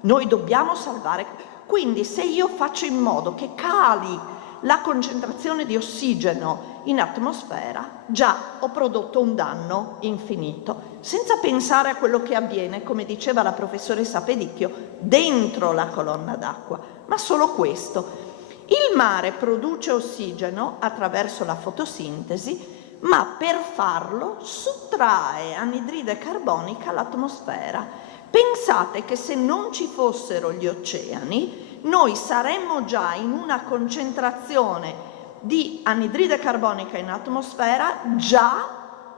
Noi dobbiamo salvare. Quindi se io faccio in modo che cali la concentrazione di ossigeno in atmosfera, già ho prodotto un danno infinito, senza pensare a quello che avviene, come diceva la professoressa Pedicchio, dentro la colonna d'acqua. Ma solo questo. Il mare produce ossigeno attraverso la fotosintesi, ma per farlo sottrae anidride carbonica all'atmosfera. Pensate che se non ci fossero gli oceani, noi saremmo già in una concentrazione di anidride carbonica in atmosfera, già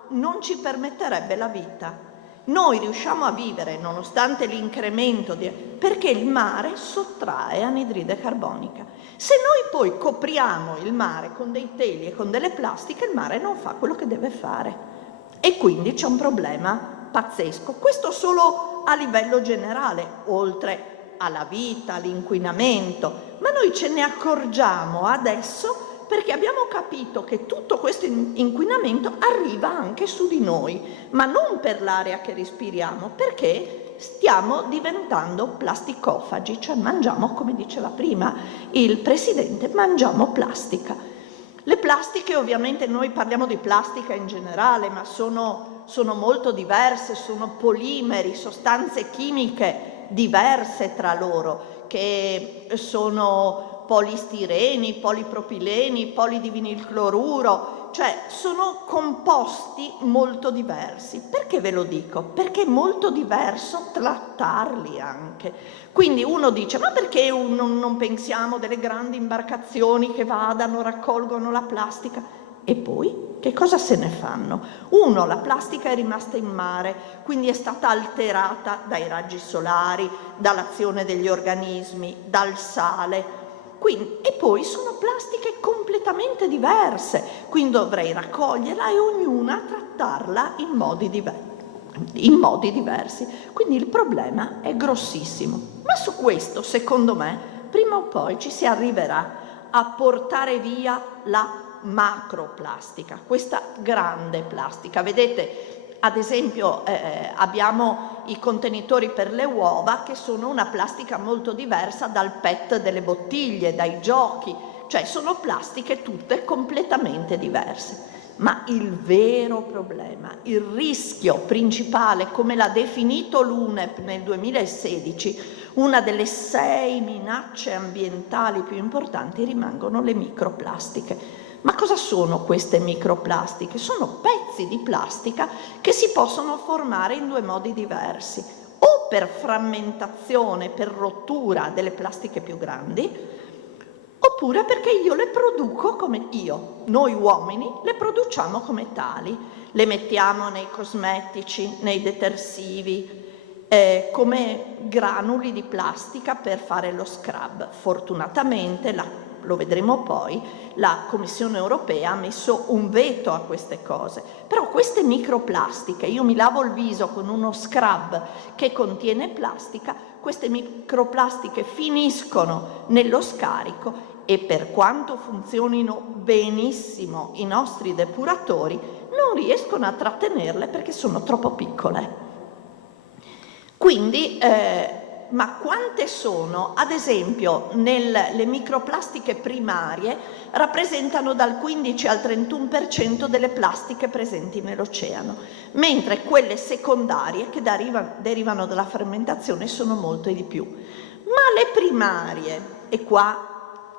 non ci permetterebbe la vita. Noi riusciamo a vivere nonostante l'incremento perché il mare sottrae anidride carbonica. Se noi poi copriamo il mare con dei teli e con delle plastiche, il mare non fa quello che deve fare e quindi c'è un problema pazzesco. Questo solo a livello generale, oltre alla vita, all'inquinamento, ma noi ce ne accorgiamo adesso perché abbiamo capito che tutto questo inquinamento arriva anche su di noi, ma non per l'aria che respiriamo, perché stiamo diventando plasticofagi, cioè mangiamo, come diceva prima il Presidente, mangiamo plastica. Le plastiche, ovviamente noi parliamo di plastica in generale, ma sono molto diverse, sono polimeri, sostanze chimiche diverse tra loro, che sono polistireni, polipropileni, polidivinilcloruro, cioè sono composti molto diversi. Perché ve lo dico? Perché è molto diverso trattarli anche. Quindi uno dice, ma perché non pensiamo delle grandi imbarcazioni che vadano, raccolgono la plastica? E poi che cosa se ne fanno? Uno, la plastica è rimasta in mare, quindi è stata alterata dai raggi solari, dall'azione degli organismi, dal sale. Quindi, e poi sono plastiche completamente diverse, quindi dovrei raccoglierla e ognuna trattarla in modi diversi. Quindi il problema è grossissimo. Ma su questo, secondo me, prima o poi ci si arriverà a portare via la macroplastica, questa grande plastica. Vedete, ad esempio abbiamo i contenitori per le uova che sono una plastica molto diversa dal PET delle bottiglie, dai giochi, cioè sono plastiche tutte completamente diverse. Ma il vero problema, il rischio principale, come l'ha definito l'UNEP nel 2016, una delle 6 minacce ambientali più importanti, rimangono le microplastiche. Ma cosa sono queste microplastiche? Sono pezzi di plastica che si possono formare in 2 modi diversi, o per frammentazione, per rottura delle plastiche più grandi, oppure perché io le produco come noi uomini le produciamo come tali, le mettiamo nei cosmetici, nei detersivi, come granuli di plastica per fare lo scrub. Fortunatamente, lo vedremo poi, la Commissione europea ha messo un veto a queste cose. Però queste microplastiche, io mi lavo il viso con uno scrub che contiene plastica, queste microplastiche finiscono nello scarico e per quanto funzionino benissimo i nostri depuratori, non riescono a trattenerle perché sono troppo piccole. Quindi, ma quante sono? Ad esempio, le microplastiche primarie rappresentano dal 15 al 31% delle plastiche presenti nell'oceano, mentre quelle secondarie, che derivano dalla fermentazione, sono molte di più. Ma le primarie, e qua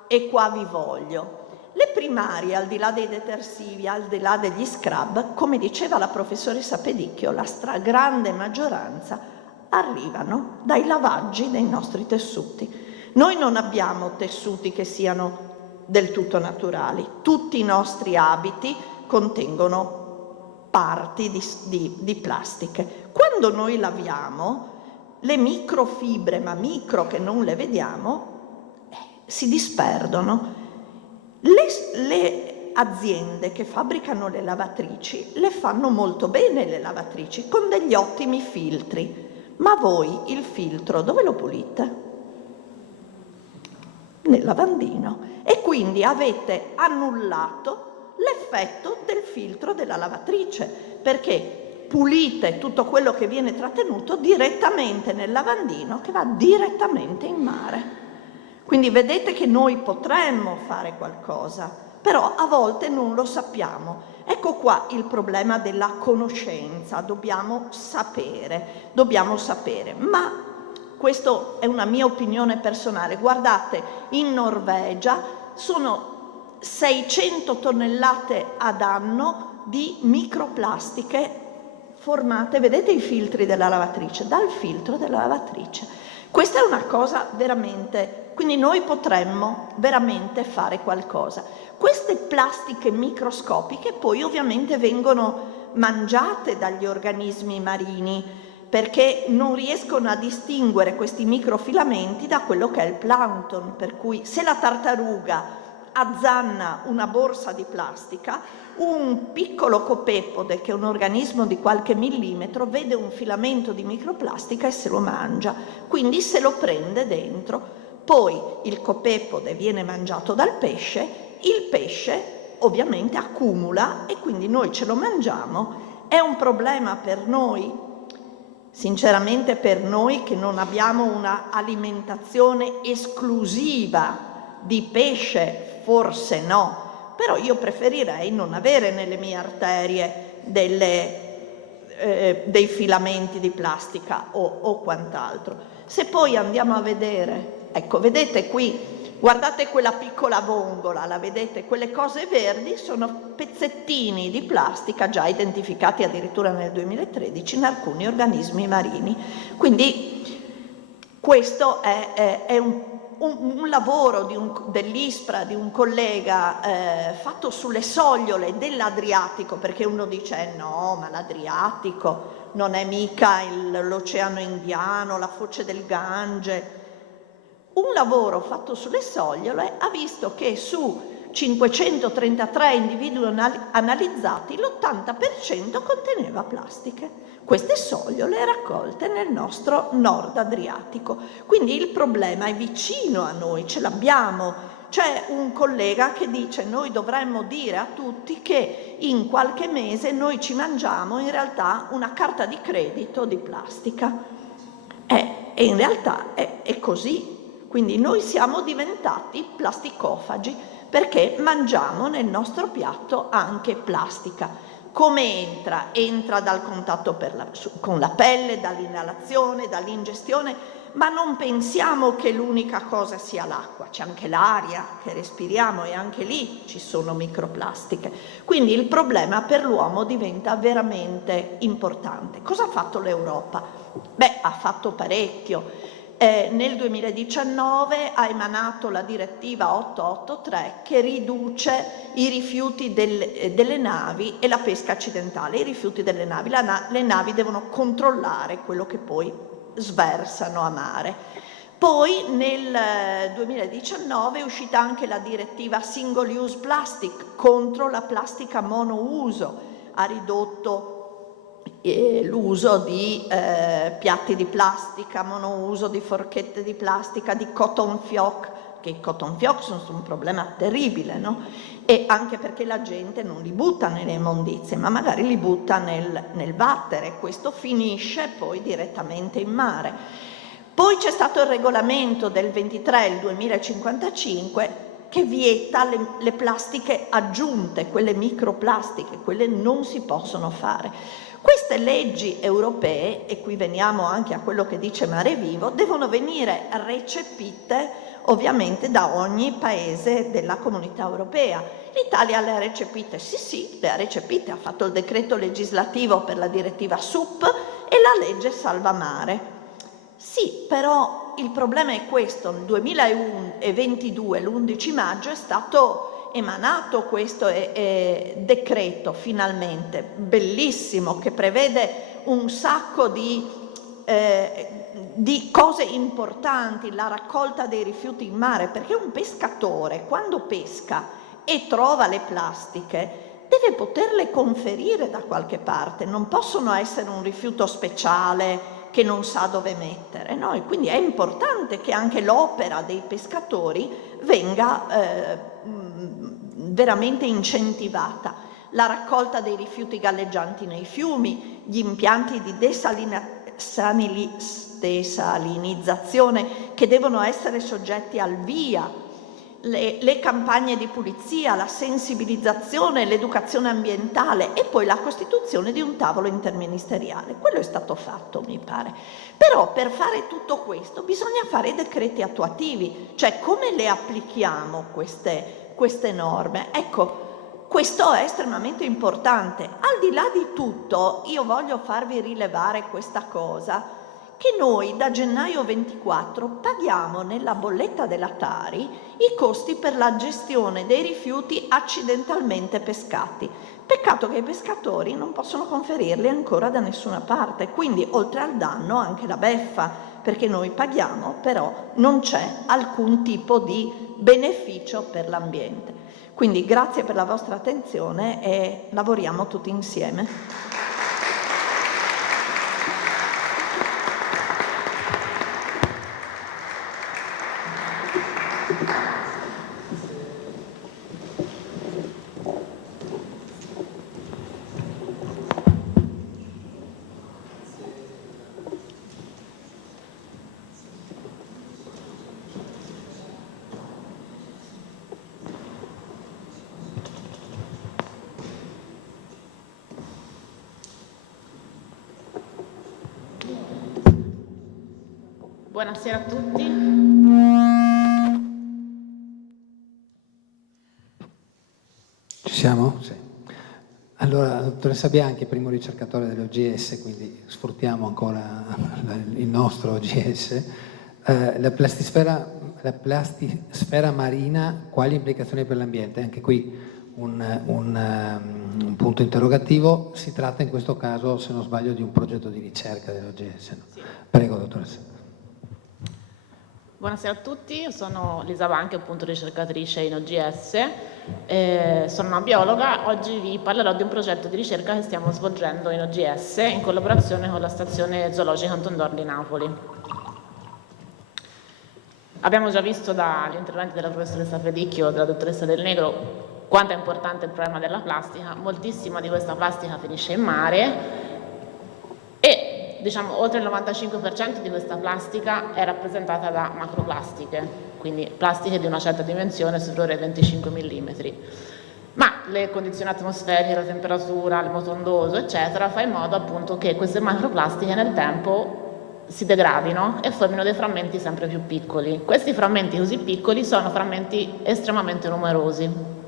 vi voglio, le primarie, al di là dei detersivi, al di là degli scrub, come diceva la professoressa Pedicchio, la stragrande maggioranza arrivano dai lavaggi dei nostri tessuti. Noi non abbiamo tessuti che siano del tutto naturali. Tutti i nostri abiti contengono parti di plastiche. Quando noi laviamo, le microfibre, ma micro che non le vediamo, si disperdono. Le aziende che fabbricano le lavatrici le fanno molto bene, le lavatrici, con degli ottimi filtri. Ma voi il filtro dove lo pulite? Nel lavandino. E quindi avete annullato l'effetto del filtro della lavatrice, perché pulite tutto quello che viene trattenuto direttamente nel lavandino che va direttamente in mare. Quindi vedete che noi potremmo fare qualcosa, però a volte non lo sappiamo. Ecco qua il problema della conoscenza, dobbiamo sapere, ma questa è una mia opinione personale. Guardate, in Norvegia sono 600 tonnellate ad anno di microplastiche formate, vedete i filtri della lavatrice, dal filtro della lavatrice. Questa è una cosa veramente, quindi noi potremmo veramente fare qualcosa. Queste plastiche microscopiche poi ovviamente vengono mangiate dagli organismi marini, perché non riescono a distinguere questi microfilamenti da quello che è il plancton, per cui se la tartaruga azzanna una borsa di plastica, un piccolo copepode, che è un organismo di qualche millimetro, vede un filamento di microplastica e se lo mangia, quindi se lo prende dentro. Poi il copepode viene mangiato dal pesce, il pesce ovviamente accumula e quindi noi ce lo mangiamo. È un problema per noi? Sinceramente per noi che non abbiamo una alimentazione esclusiva di pesce, forse no, però io preferirei non avere nelle mie arterie dei filamenti di plastica o quant'altro. Se poi andiamo a vedere, ecco, vedete qui, guardate quella piccola vongola, la vedete? Quelle cose verdi sono pezzettini di plastica già identificati addirittura nel 2013 in alcuni organismi marini. Quindi questo è un lavoro dell'ISPRA, di un collega fatto sulle sogliole dell'Adriatico, perché uno dice no, ma l'Adriatico non è mica l'Oceano Indiano, la foce del Gange. Un lavoro fatto sulle sogliole ha visto che su 533 individui analizzati l'80% conteneva plastiche. Queste sogliole raccolte nel nostro nord Adriatico. Quindi il problema è vicino a noi, ce l'abbiamo. C'è un collega che dice noi dovremmo dire a tutti che in qualche mese noi ci mangiamo in realtà una carta di credito di plastica. E in realtà è così. Quindi noi siamo diventati plasticofagi perché mangiamo nel nostro piatto anche plastica. Come entra? Entra dal contatto con la pelle, dall'inalazione, dall'ingestione, ma non pensiamo che l'unica cosa sia l'acqua, c'è anche l'aria che respiriamo e anche lì ci sono microplastiche. Quindi il problema per l'uomo diventa veramente importante. Cosa ha fatto l'Europa? Beh, ha fatto parecchio. Nel 2019 ha emanato la direttiva 883 che riduce i rifiuti delle navi e la pesca accidentale. I rifiuti delle navi, le navi devono controllare quello che poi sversano a mare. Poi nel 2019 è uscita anche la direttiva Single Use Plastic contro la plastica monouso, ha ridotto l'uso di piatti di plastica monouso, di forchette di plastica, di cotton fioc, che i cotton fioc sono un problema terribile, no? E anche perché la gente non li butta nelle immondizie, ma magari li butta nel vatere, questo finisce poi direttamente in mare. Poi c'è stato il regolamento del 23, il 2055, che vieta le plastiche aggiunte, quelle microplastiche, quelle non si possono fare. Queste leggi europee, e qui veniamo anche a quello che dice Mare Vivo, devono venire recepite ovviamente da ogni paese della comunità europea. L'Italia le ha recepite, sì, le ha recepite, ha fatto il decreto legislativo per la direttiva SUP e la legge Salva Mare. Sì, però il problema è questo, nel 2022, l'11 maggio, è stato emanato questo decreto finalmente, bellissimo, che prevede un sacco di cose importanti, la raccolta dei rifiuti in mare, perché un pescatore quando pesca e trova le plastiche deve poterle conferire da qualche parte, non possono essere un rifiuto speciale che non sa dove mettere, no? E quindi è importante che anche l'opera dei pescatori venga veramente incentivata. La raccolta dei rifiuti galleggianti nei fiumi, gli impianti di desalinizzazione che devono essere soggetti al VIA, le campagne di pulizia, la sensibilizzazione, l'educazione ambientale e poi la costituzione di un tavolo interministeriale. Quello è stato fatto, mi pare. Però per fare tutto questo bisogna fare i decreti attuativi, cioè come le applichiamo queste norme. Ecco, questo è estremamente importante. Al di là di tutto, io voglio farvi rilevare questa cosa, che noi da gennaio 24 paghiamo nella bolletta della Tari i costi per la gestione dei rifiuti accidentalmente pescati. Peccato che i pescatori non possono conferirli ancora da nessuna parte, quindi oltre al danno anche la beffa, perché noi paghiamo, però non c'è alcun tipo di beneficio per l'ambiente. Quindi grazie per la vostra attenzione e lavoriamo tutti insieme. Buonasera a tutti. Ci siamo? Sì. Allora, dottoressa Bianchi, primo ricercatore dell'OGS, quindi sfruttiamo ancora il nostro OGS. La plastisfera marina, quali implicazioni per l'ambiente? Anche qui un punto interrogativo. Si tratta in questo caso, se non sbaglio, di un progetto di ricerca dell'OGS. No? Sì. Prego, dottoressa. Buonasera a tutti, io sono Lisa Banchi, appunto ricercatrice in OGS, sono una biologa. Oggi vi parlerò di un progetto di ricerca che stiamo svolgendo in OGS in collaborazione con la Stazione Zoologica Anton Dohrn di Napoli. Abbiamo già visto dagli interventi della professoressa Fedicchio e della dottoressa Del Negro quanto è importante il problema della plastica. Moltissima di questa plastica finisce in mare e oltre il 95% di questa plastica è rappresentata da macroplastiche, quindi plastiche di una certa dimensione superiore ai 25 mm. Ma le condizioni atmosferiche, la temperatura, il moto ondoso, eccetera, fa in modo appunto che queste macroplastiche nel tempo si degradino e formino dei frammenti sempre più piccoli. Questi frammenti così piccoli sono frammenti estremamente numerosi.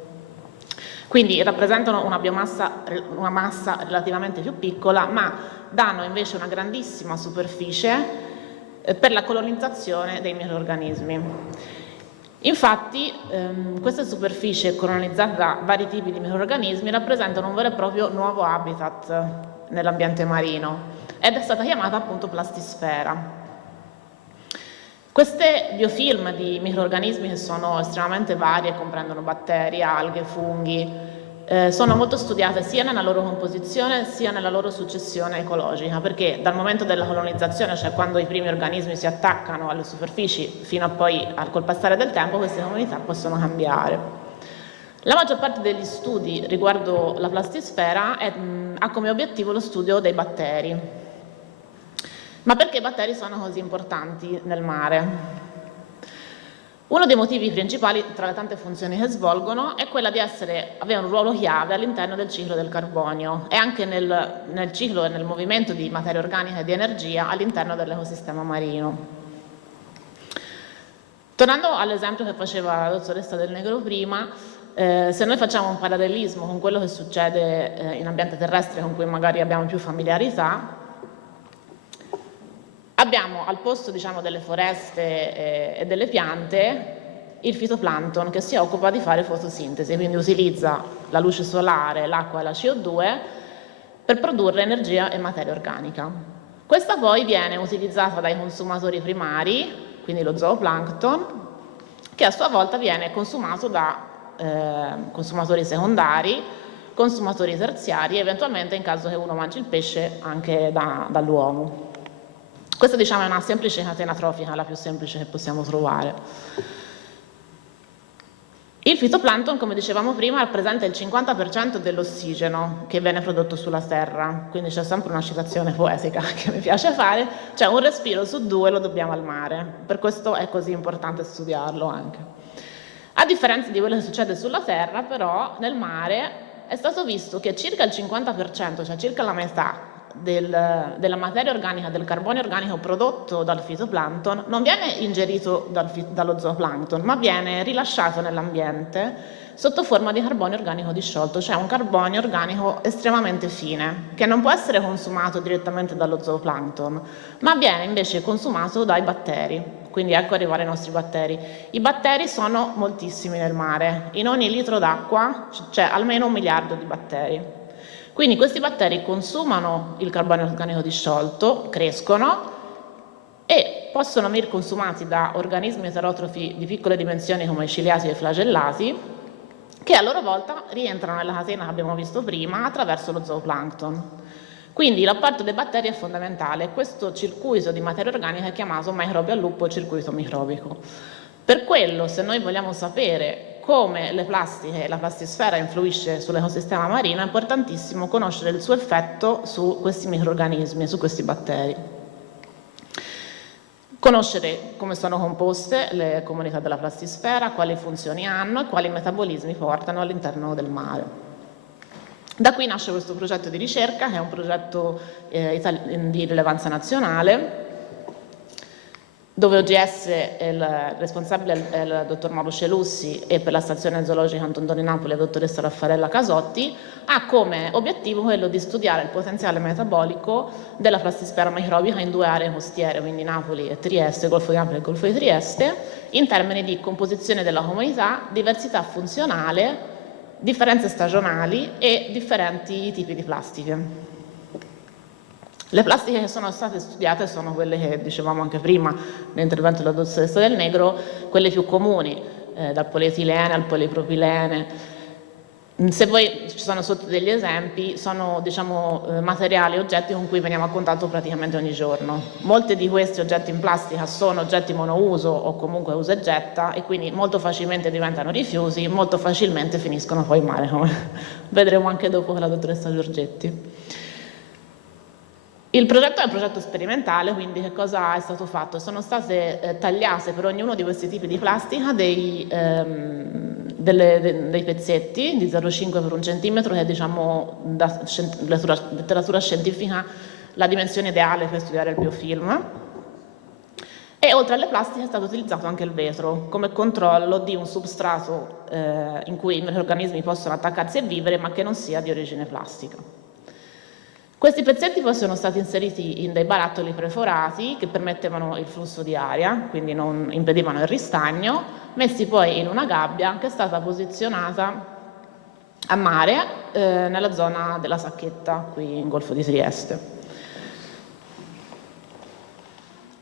Quindi rappresentano una massa relativamente più piccola, ma danno invece una grandissima superficie per la colonizzazione dei microrganismi. Infatti queste superfici colonizzate da vari tipi di microrganismi rappresentano un vero e proprio nuovo habitat nell'ambiente marino ed è stata chiamata appunto plastisfera. Queste biofilm di microrganismi, che sono estremamente varie, comprendono batteri, alghe, funghi, sono molto studiate sia nella loro composizione sia nella loro successione ecologica, perché dal momento della colonizzazione, cioè quando i primi organismi si attaccano alle superfici, fino a poi col passare del tempo, queste comunità possono cambiare. La maggior parte degli studi riguardo la plastisfera ha come obiettivo lo studio dei batteri. Ma perché i batteri sono così importanti nel mare? Uno dei motivi principali, tra le tante funzioni che svolgono, è quella di avere un ruolo chiave all'interno del ciclo del carbonio e anche nel ciclo e nel movimento di materia organica e di energia all'interno dell'ecosistema marino. Tornando all'esempio che faceva la dottoressa Del Negro prima, se noi facciamo un parallelismo con quello che succede in ambiente terrestre con cui magari abbiamo più familiarità, abbiamo al posto delle foreste e delle piante il fitoplancton che si occupa di fare fotosintesi, quindi utilizza la luce solare, l'acqua e la CO2 per produrre energia e materia organica. Questa poi viene utilizzata dai consumatori primari, quindi lo zooplancton, che a sua volta viene consumato da consumatori secondari, consumatori terziari e eventualmente, in caso che uno mangi il pesce, anche dall'uomo. Questa è una semplice catena trofica, la più semplice che possiamo trovare. Il fitoplancton, come dicevamo prima, rappresenta il 50% dell'ossigeno che viene prodotto sulla Terra, quindi c'è sempre una citazione poetica che mi piace fare, cioè un respiro su 2 lo dobbiamo al mare, per questo è così importante studiarlo anche. A differenza di quello che succede sulla Terra, però, nel mare è stato visto che circa il 50%, cioè circa la metà della materia organica, del carbonio organico prodotto dal fitoplancton, non viene ingerito dallo zooplancton, ma viene rilasciato nell'ambiente sotto forma di carbonio organico disciolto, cioè un carbonio organico estremamente fine, che non può essere consumato direttamente dallo zooplancton, ma viene invece consumato dai batteri. Quindi ecco arrivare ai nostri batteri. I batteri sono moltissimi nel mare, in ogni litro d'acqua c'è almeno 1 miliardo di batteri. Quindi questi batteri consumano il carbonio organico disciolto, crescono e possono venire consumati da organismi eterotrofi di piccole dimensioni come i ciliati e i flagellati, che a loro volta rientrano nella catena che abbiamo visto prima attraverso lo zooplancton. Quindi l'apporto dei batteri è fondamentale. Questo circuito di materia organica è chiamato microbio a lupo, circuito microbico. Per quello, se noi vogliamo sapere come le plastiche e la plastisfera influisce sull'ecosistema marino, è importantissimo conoscere il suo effetto su questi microrganismi, su questi batteri. Conoscere come sono composte le comunità della plastisfera, quali funzioni hanno e quali metabolismi portano all'interno del mare. Da qui nasce questo progetto di ricerca, che è un progetto di rilevanza nazionale, dove OGS è il responsabile è il dottor Mauro Celussi e per la stazione zoologica Anton di Napoli la dottoressa Raffaella Casotti, ha come obiettivo quello di studiare il potenziale metabolico della plastisfera microbica in 2 aree costiere, quindi Napoli e Trieste, Golfo di Napoli e Golfo di Trieste, in termini di composizione della comunità, diversità funzionale, differenze stagionali e differenti tipi di plastiche. Le plastiche che sono state studiate sono quelle che dicevamo anche prima nell'intervento della dottoressa Del Negro, quelle più comuni, dal polietilene al polipropilene. Se voi ci sono sotto degli esempi, sono materiali, oggetti con cui veniamo a contatto praticamente ogni giorno. Molti di questi oggetti in plastica sono oggetti monouso o comunque usa e getta e quindi molto facilmente diventano rifiuti, molto facilmente finiscono poi in mare, come vedremo anche dopo con la dottoressa Giorgetti. Il progetto è un progetto sperimentale, quindi che cosa è stato fatto? Sono state tagliate per ognuno di questi tipi di plastica dei pezzetti di 0,5 per 1 centimetro, che è da letteratura scientifica la dimensione ideale per studiare il biofilm. E oltre alle plastiche è stato utilizzato anche il vetro come controllo di un substrato in cui i microrganismi possono attaccarsi e vivere, ma che non sia di origine plastica. Questi pezzetti poi sono stati inseriti in dei barattoli perforati che permettevano il flusso di aria, quindi non impedivano il ristagno, messi poi in una gabbia che è stata posizionata a mare nella zona della Sacchetta, qui in Golfo di Trieste.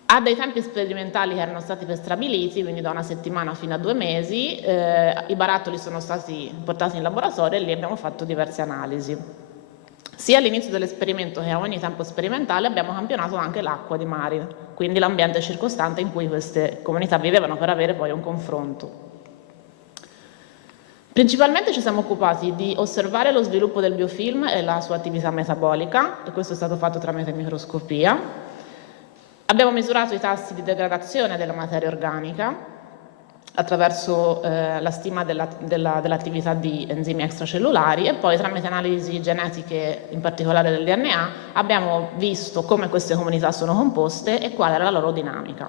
Ha dei tempi sperimentali che erano stati prestabiliti, quindi da 1 settimana fino a 2 mesi, i barattoli sono stati portati in laboratorio e lì abbiamo fatto diverse analisi. Sia all'inizio dell'esperimento che a ogni tempo sperimentale abbiamo campionato anche l'acqua di mare, quindi l'ambiente circostante in cui queste comunità vivevano, per avere poi un confronto. Principalmente ci siamo occupati di osservare lo sviluppo del biofilm e la sua attività metabolica, e questo è stato fatto tramite microscopia. Abbiamo misurato i tassi di degradazione della materia organica attraverso la stima dell'attività di enzimi extracellulari e poi tramite analisi genetiche, in particolare del DNA, abbiamo visto come queste comunità sono composte e qual era la loro dinamica.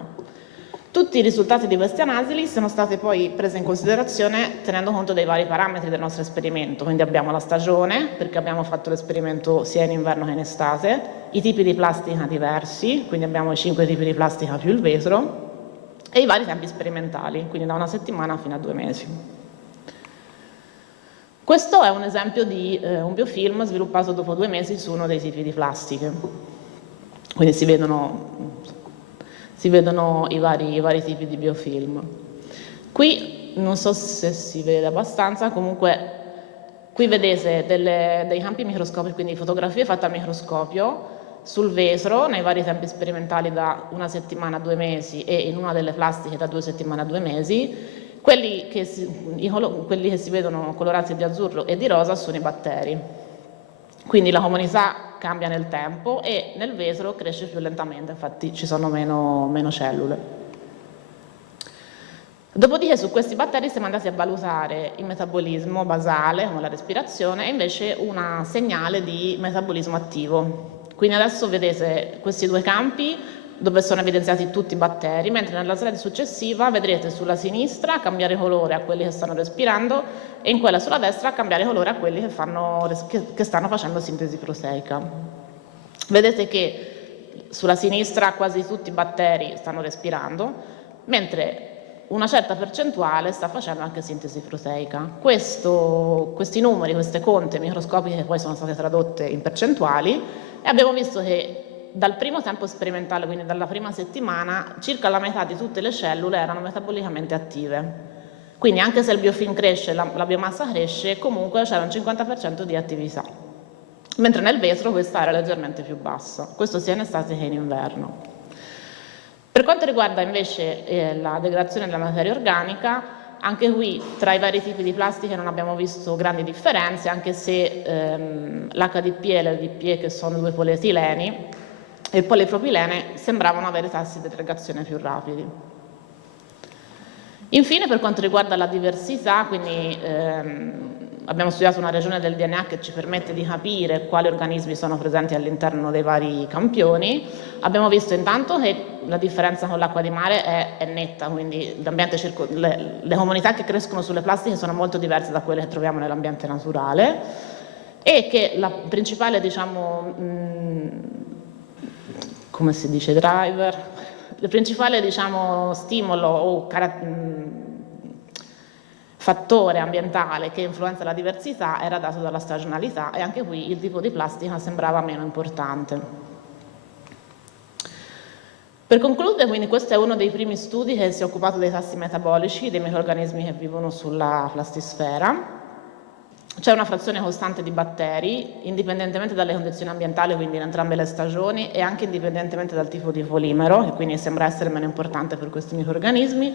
Tutti i risultati di queste analisi sono stati poi presi in considerazione tenendo conto dei vari parametri del nostro esperimento, quindi abbiamo la stagione, perché abbiamo fatto l'esperimento sia in inverno che in estate, i tipi di plastica diversi, quindi abbiamo i 5 tipi di plastica più il vetro, e i vari tempi sperimentali, quindi da 1 settimana fino a 2 mesi. Questo è un esempio di un biofilm sviluppato dopo 2 mesi su uno dei tipi di plastiche. Quindi si vedono i vari tipi di biofilm. Qui, non so se si vede abbastanza, comunque qui vedete dei campi microscopici, quindi fotografie fatte al microscopio, sul vetro nei vari tempi sperimentali da 1 settimana a 2 mesi e in una delle plastiche da 2 settimane a 2 mesi. Quelli che si vedono colorati di azzurro e di rosa sono i batteri. Quindi la comunità cambia nel tempo e nel vetro cresce più lentamente, infatti ci sono meno cellule. Dopodiché su questi batteri siamo andati a valutare il metabolismo basale, come la respirazione, e invece un segnale di metabolismo attivo. Quindi adesso vedete questi due campi dove sono evidenziati tutti i batteri, mentre nella slide successiva vedrete sulla sinistra cambiare colore a quelli che stanno respirando e in quella sulla destra cambiare colore a quelli che stanno facendo sintesi proteica. Vedete che sulla sinistra quasi tutti i batteri stanno respirando, mentre una certa percentuale sta facendo anche sintesi proteica. Questi numeri, queste conte microscopiche poi sono state tradotte in percentuali e abbiamo visto che dal primo tempo sperimentale, quindi dalla prima settimana, circa la metà di tutte le cellule erano metabolicamente attive. Quindi anche se il biofilm cresce, la biomassa cresce, comunque c'era un 50% di attività. Mentre nel vetro questa era leggermente più bassa. Questo sia in estate che in inverno. Per quanto riguarda invece la degradazione della materia organica, anche qui tra i vari tipi di plastiche non abbiamo visto grandi differenze, anche se l'HDP e l'LDPE, che sono due polietileni, e il polipropilene sembravano avere tassi di degradazione più rapidi. Infine, per quanto riguarda la diversità, quindi abbiamo studiato una regione del DNA che ci permette di capire quali organismi sono presenti all'interno dei vari campioni. Abbiamo visto intanto che la differenza con l'acqua di mare è netta, quindi le comunità che crescono sulle plastiche sono molto diverse da quelle che troviamo nell'ambiente naturale e che la principale, come si dice, driver, il principale stimolo o fattore ambientale che influenza la diversità era dato dalla stagionalità e anche qui il tipo di plastica sembrava meno importante. Per concludere, quindi questo è uno dei primi studi che si è occupato dei tassi metabolici dei microrganismi che vivono sulla plastisfera. C'è una frazione costante di batteri, indipendentemente dalle condizioni ambientali, quindi in entrambe le stagioni, e anche indipendentemente dal tipo di polimero, che quindi sembra essere meno importante per questi microrganismi.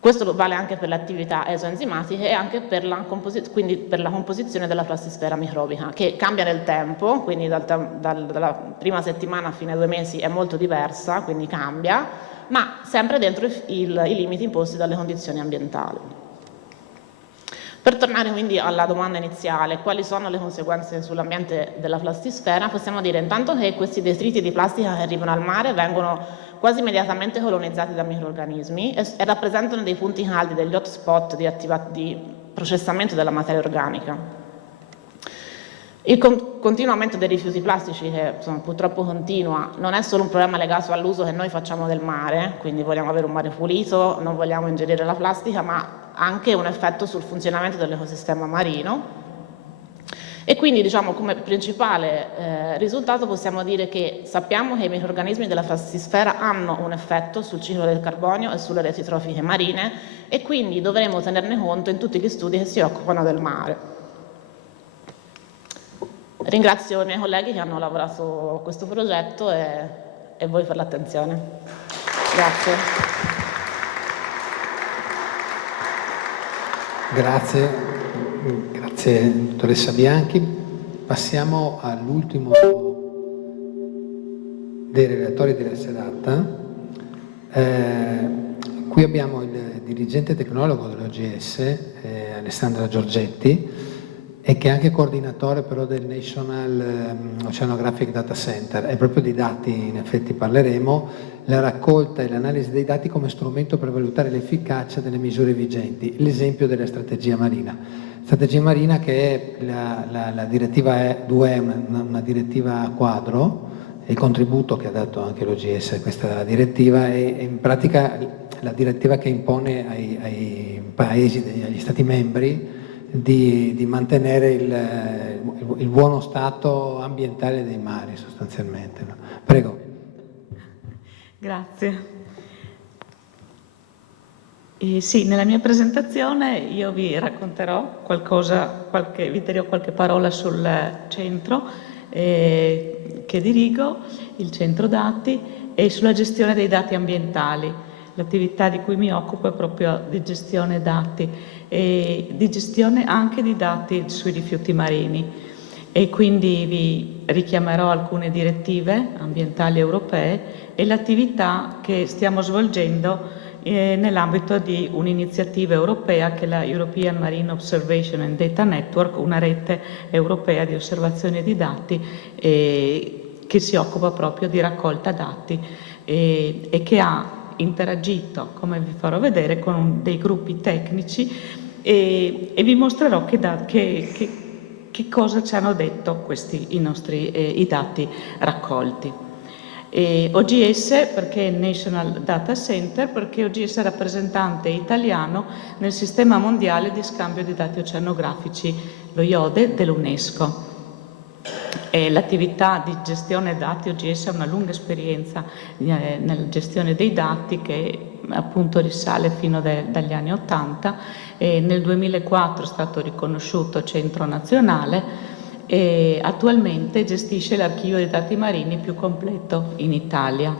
Questo vale anche per le attività esoenzimatiche e anche per la composizione della plastisfera microbica, che cambia nel tempo, quindi dalla prima settimana a fine 2 mesi è molto diversa, quindi cambia, ma sempre dentro i limiti imposti dalle condizioni ambientali. Per tornare quindi alla domanda iniziale, quali sono le conseguenze sull'ambiente della plastisfera, possiamo dire intanto che questi detriti di plastica che arrivano al mare vengono quasi immediatamente colonizzati da microrganismi e rappresentano dei punti caldi, degli hotspot di processamento della materia organica. Il continuo aumento dei rifiuti plastici, che purtroppo continua, non è solo un problema legato all'uso che noi facciamo del mare, quindi vogliamo avere un mare pulito, non vogliamo ingerire la plastica, ma anche un effetto sul funzionamento dell'ecosistema marino. E quindi come principale risultato possiamo dire che sappiamo che i microrganismi della plastisfera hanno un effetto sul ciclo del carbonio e sulle reti trofiche marine e quindi dovremo tenerne conto in tutti gli studi che si occupano del mare. Ringrazio i miei colleghi che hanno lavorato a questo progetto e voi per l'attenzione. Grazie. Grazie dottoressa Bianchi. Passiamo all'ultimo dei relatori della serata. Qui abbiamo il dirigente tecnologo dell'OGS, Alessandra Giorgetti, e che è anche coordinatore però del National Oceanographic Data Center. E proprio di dati in effetti parleremo, la raccolta e l'analisi dei dati come strumento per valutare l'efficacia delle misure vigenti, l'esempio della strategia marina. Strategia marina che è la direttiva 2 è una direttiva quadro, e il contributo che ha dato anche l'OGS a questa direttiva è in pratica la direttiva che impone ai paesi, agli Stati membri, di mantenere il buono stato ambientale dei mari sostanzialmente. No? Prego. Grazie. Sì, nella mia presentazione io vi racconterò vi dirò qualche parola sul centro che dirigo, il centro dati, e sulla gestione dei dati ambientali. L'attività di cui mi occupo è proprio di gestione dati e di gestione anche di dati sui rifiuti marini, e quindi vi richiamerò alcune direttive ambientali europee e l'attività che stiamo svolgendo nell'ambito di un'iniziativa europea che è la European Marine Observation and Data Network, una rete europea di osservazione di dati che si occupa proprio di raccolta dati e che ha interagito, come vi farò vedere, con dei gruppi tecnici e vi mostrerò che cosa ci hanno detto i dati raccolti. OGS perché National Data Center? Perché OGS è rappresentante italiano nel sistema mondiale di scambio di dati oceanografici, lo IODE dell'UNESCO. L'attività di gestione dati OGS ha una lunga esperienza nella gestione dei dati che appunto risale fino dagli anni 80 e nel 2004 è stato riconosciuto centro nazionale e attualmente gestisce l'archivio dei dati marini più completo in Italia.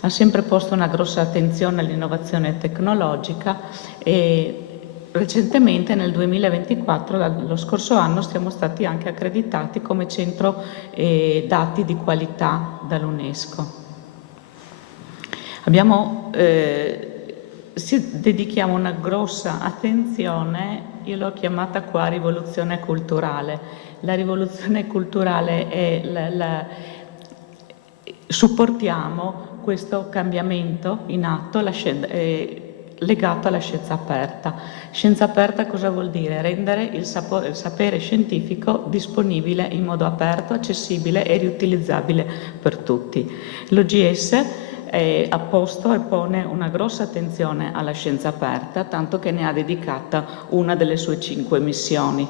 Ha sempre posto una grossa attenzione all'innovazione tecnologica e recentemente nel 2024, lo scorso anno, siamo stati anche accreditati come centro dati di qualità dall'UNESCO. Dedichiamo una grossa attenzione, io l'ho chiamata qua rivoluzione culturale. La rivoluzione culturale è supportiamo questo cambiamento in atto legato alla scienza aperta. Scienza aperta cosa vuol dire? Rendere il sapere scientifico disponibile in modo aperto, accessibile e riutilizzabile per tutti. L'OGS ha posto e pone una grossa attenzione alla scienza aperta, tanto che ne ha dedicata una delle sue 5 missioni.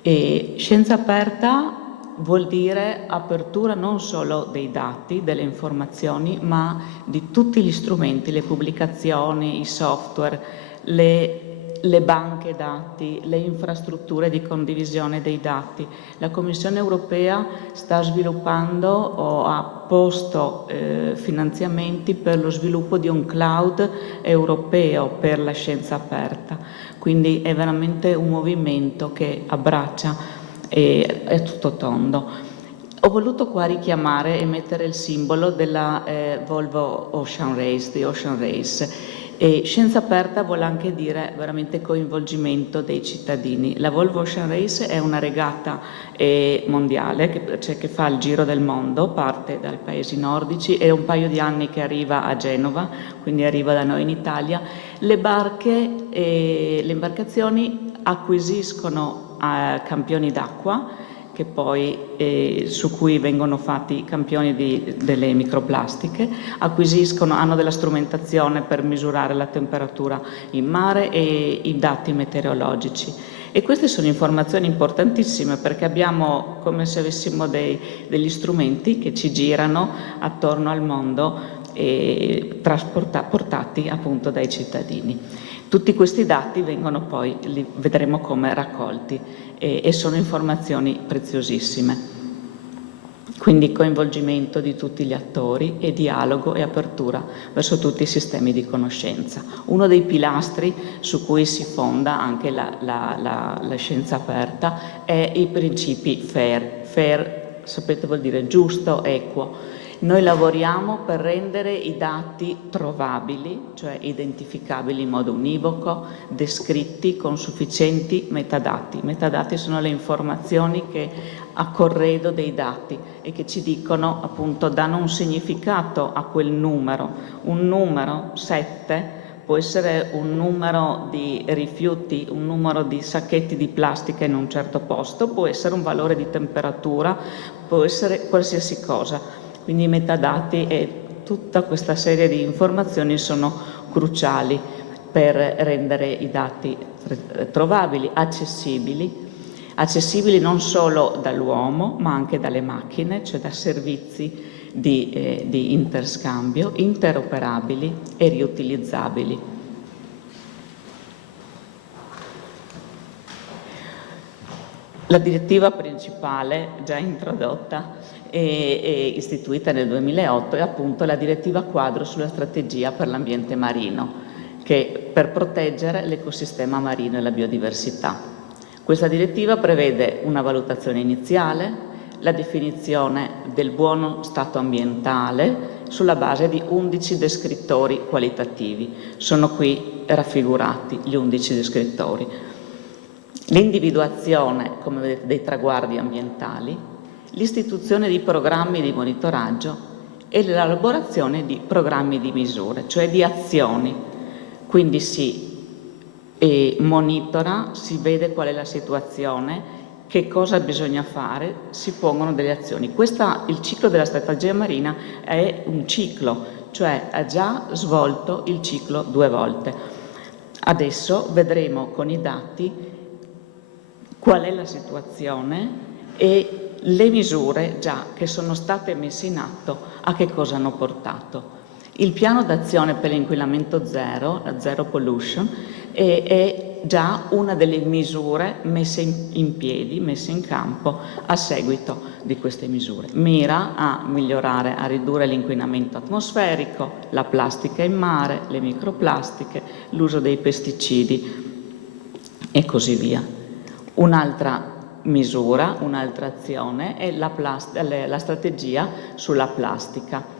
E scienza aperta vuol dire apertura non solo dei dati, delle informazioni, ma di tutti gli strumenti, le pubblicazioni, i software, le banche dati, le infrastrutture di condivisione dei dati. La Commissione europea sta sviluppando o ha posto finanziamenti per lo sviluppo di un cloud europeo per la scienza aperta, quindi è veramente un movimento che abbraccia e è tutto tondo. Ho voluto qua richiamare e mettere il simbolo della Volvo Ocean Race, di Ocean Race. E scienza aperta vuole anche dire veramente coinvolgimento dei cittadini. La Volvo Ocean Race è una regata mondiale che fa il giro del mondo, parte dai paesi nordici, è un paio di anni che arriva a Genova, quindi arriva da noi in Italia. Le imbarcazioni acquisiscono campioni d'acqua che poi, su cui vengono fatti i campioni delle microplastiche, hanno della strumentazione per misurare la temperatura in mare e i dati meteorologici. E queste sono informazioni importantissime perché abbiamo come se avessimo degli strumenti che ci girano attorno al mondo e portati appunto dai cittadini. Tutti questi dati vengono poi, li vedremo come raccolti e sono informazioni preziosissime. Quindi coinvolgimento di tutti gli attori e dialogo e apertura verso tutti i sistemi di conoscenza. Uno dei pilastri su cui si fonda anche la scienza aperta è i principi FAIR. FAIR, sapete, vuol dire giusto, equo. Noi lavoriamo per rendere i dati trovabili, cioè identificabili in modo univoco, descritti con sufficienti metadati. Metadati sono le informazioni che a corredo dei dati e che ci dicono, appunto, danno un significato a quel numero. Un numero 7 può essere un numero di rifiuti, un numero di sacchetti di plastica in un certo posto, può essere un valore di temperatura, può essere qualsiasi cosa. Quindi i metadati e tutta questa serie di informazioni sono cruciali per rendere i dati trovabili, accessibili non solo dall'uomo ma anche dalle macchine, cioè da servizi di interscambio, interoperabili e riutilizzabili. La direttiva principale, già introdotta e istituita nel 2008, è appunto la direttiva quadro sulla strategia per l'ambiente marino, che per proteggere l'ecosistema marino e la biodiversità. Questa direttiva prevede una valutazione iniziale, la definizione del buono stato ambientale sulla base di 11 descrittori qualitativi. Sono qui raffigurati gli 11 descrittori. L'individuazione, come vedete, dei traguardi ambientali, l'istituzione di programmi di monitoraggio e l'elaborazione di programmi di misure, cioè di azioni. Quindi si monitora, si vede qual è la situazione, che cosa bisogna fare, si pongono delle azioni. Il ciclo della strategia marina è un ciclo, cioè ha già svolto il ciclo 2 volte. Adesso vedremo con i dati qual è la situazione e le misure già che sono state messe in atto a che cosa hanno portato. Il piano d'azione per l'inquinamento zero, la Zero Pollution, è già una delle misure messe in piedi, messe in campo a seguito di queste misure. Mira a migliorare, a ridurre l'inquinamento atmosferico, la plastica in mare, le microplastiche, l'uso dei pesticidi e così via. Un'altra misura, un'altra azione è la strategia sulla plastica.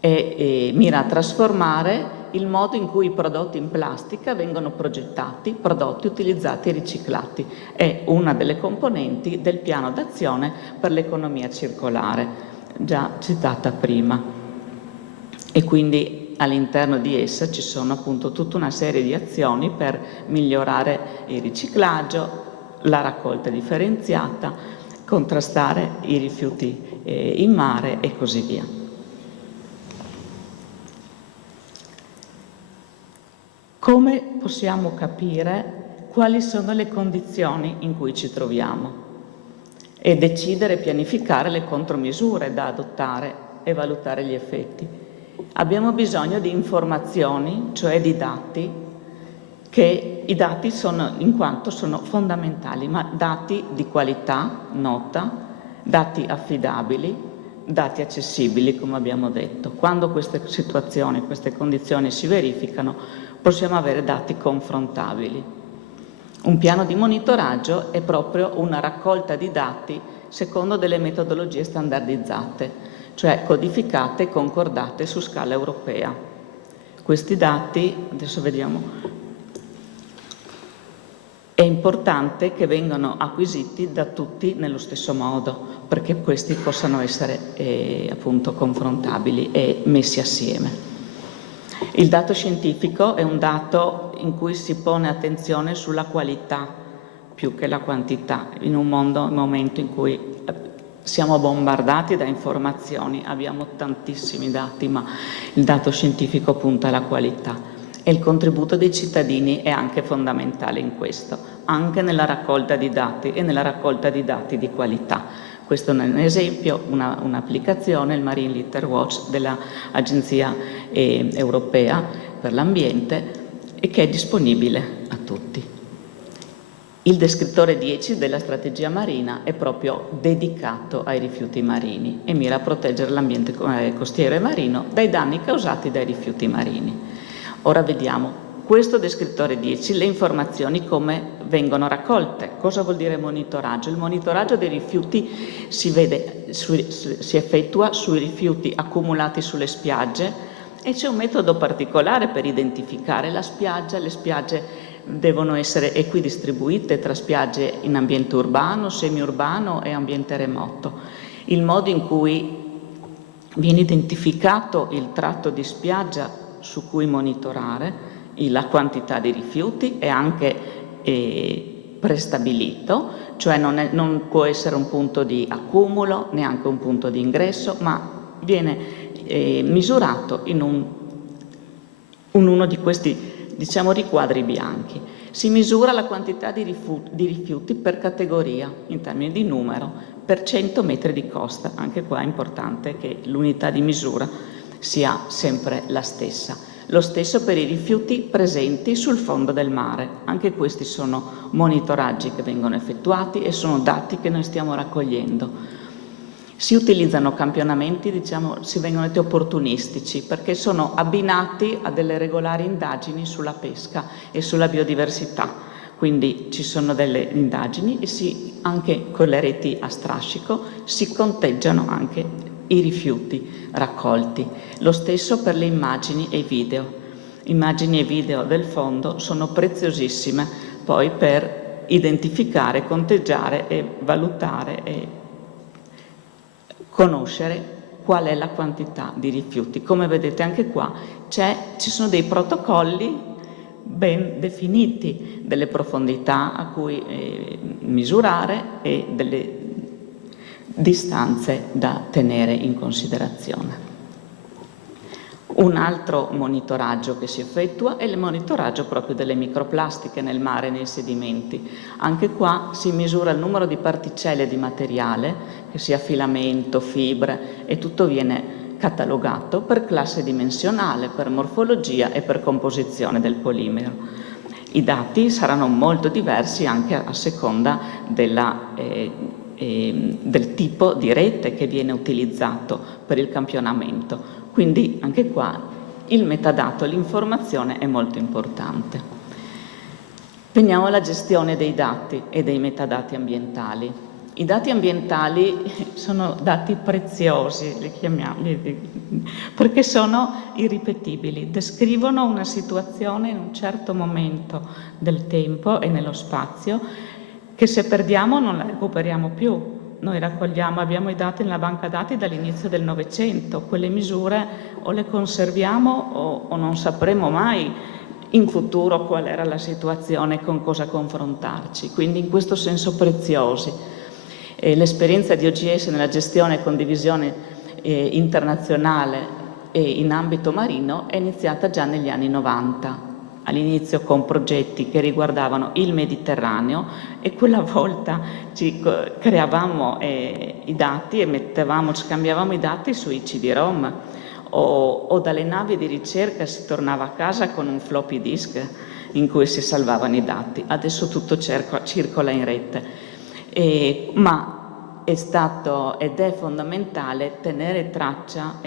Mira a trasformare il modo in cui i prodotti in plastica vengono progettati, prodotti, utilizzati e riciclati. È una delle componenti del piano d'azione per l'economia circolare, già citata prima. E quindi all'interno di essa ci sono appunto tutta una serie di azioni per migliorare il riciclaggio, la raccolta differenziata, contrastare i rifiuti in mare e così via. Come possiamo capire quali sono le condizioni in cui ci troviamo e decidere e pianificare le contromisure da adottare e valutare gli effetti? Abbiamo bisogno di informazioni, cioè di dati, che i dati sono, in quanto sono fondamentali, ma dati di qualità, nota, dati affidabili, dati accessibili, come abbiamo detto. Quando queste situazioni, queste condizioni si verificano, possiamo avere dati confrontabili. Un piano di monitoraggio è proprio una raccolta di dati secondo delle metodologie standardizzate, cioè codificate e concordate su scala europea. Questi dati, adesso vediamo, è importante che vengano acquisiti da tutti nello stesso modo, perché questi possano essere appunto confrontabili e messi assieme. Il dato scientifico è un dato in cui si pone attenzione sulla qualità più che la quantità, in un momento in cui siamo bombardati da informazioni, abbiamo tantissimi dati, ma il dato scientifico punta alla qualità. E il contributo dei cittadini è anche fondamentale in questo, anche nella raccolta di dati e nella raccolta di dati di qualità. Questo è un esempio, un'applicazione, il Marine Litter Watch dell'Agenzia Europea per l'Ambiente, e che è disponibile a tutti. Il descrittore 10 della strategia marina è proprio dedicato ai rifiuti marini e mira a proteggere l'ambiente costiero e marino dai danni causati dai rifiuti marini. Ora vediamo questo descrittore 10, le informazioni come vengono raccolte. Cosa vuol dire monitoraggio? Il monitoraggio dei rifiuti si effettua sui rifiuti accumulati sulle spiagge e c'è un metodo particolare per identificare la spiaggia. Le spiagge devono essere equidistribuite tra spiagge in ambiente urbano, semiurbano e ambiente remoto. Il modo in cui viene identificato il tratto di spiaggia su cui monitorare, la quantità di rifiuti è anche prestabilito, cioè non può essere un punto di accumulo, neanche un punto di ingresso, ma viene misurato in uno di questi, diciamo, riquadri bianchi. Si misura la quantità di rifiuti per categoria, in termini di numero, per 100 metri di costa. Anche qua è importante che l'unità di misura sia sempre la stessa. Lo stesso per i rifiuti presenti sul fondo del mare. Anche questi sono monitoraggi che vengono effettuati e sono dati che noi stiamo raccogliendo. Si utilizzano campionamenti, diciamo, si vengono detti opportunistici, perché sono abbinati a delle regolari indagini sulla pesca e sulla biodiversità. Quindi ci sono delle indagini e anche con le reti a strascico si conteggiano anche i rifiuti raccolti. Lo stesso per le immagini e i video. Immagini e video del fondo sono preziosissime poi per identificare, conteggiare e valutare e conoscere qual è la quantità di rifiuti. Come vedete anche qua ci sono dei protocolli ben definiti, delle profondità a cui misurare e delle distanze da tenere in considerazione. Un altro monitoraggio che si effettua è il monitoraggio proprio delle microplastiche nel mare e nei sedimenti. Anche qua si misura il numero di particelle di materiale, che sia filamento, fibre, e tutto viene catalogato per classe dimensionale, per morfologia e per composizione del polimero. I dati saranno molto diversi anche a seconda del tipo di rete che viene utilizzato per il campionamento. Quindi anche qua il metadato, l'informazione è molto importante. Veniamo alla gestione dei dati e dei metadati ambientali. I dati ambientali sono dati preziosi, li chiamiamo, perché sono irripetibili, descrivono una situazione in un certo momento del tempo e nello spazio che se perdiamo non la recuperiamo più. Noi abbiamo i dati nella banca dati dall'inizio del Novecento, quelle misure o le conserviamo o non sapremo mai in futuro qual era la situazione e con cosa confrontarci, quindi in questo senso preziosi. L'esperienza di OGS nella gestione e condivisione internazionale e in ambito marino è iniziata già negli anni 90. All'inizio con progetti che riguardavano il Mediterraneo e quella volta creavamo i dati e scambiavamo i dati sui CD-ROM o dalle navi di ricerca si tornava a casa con un floppy disk in cui si salvavano i dati. Adesso tutto circola in rete, ma è stato ed è fondamentale tenere traccia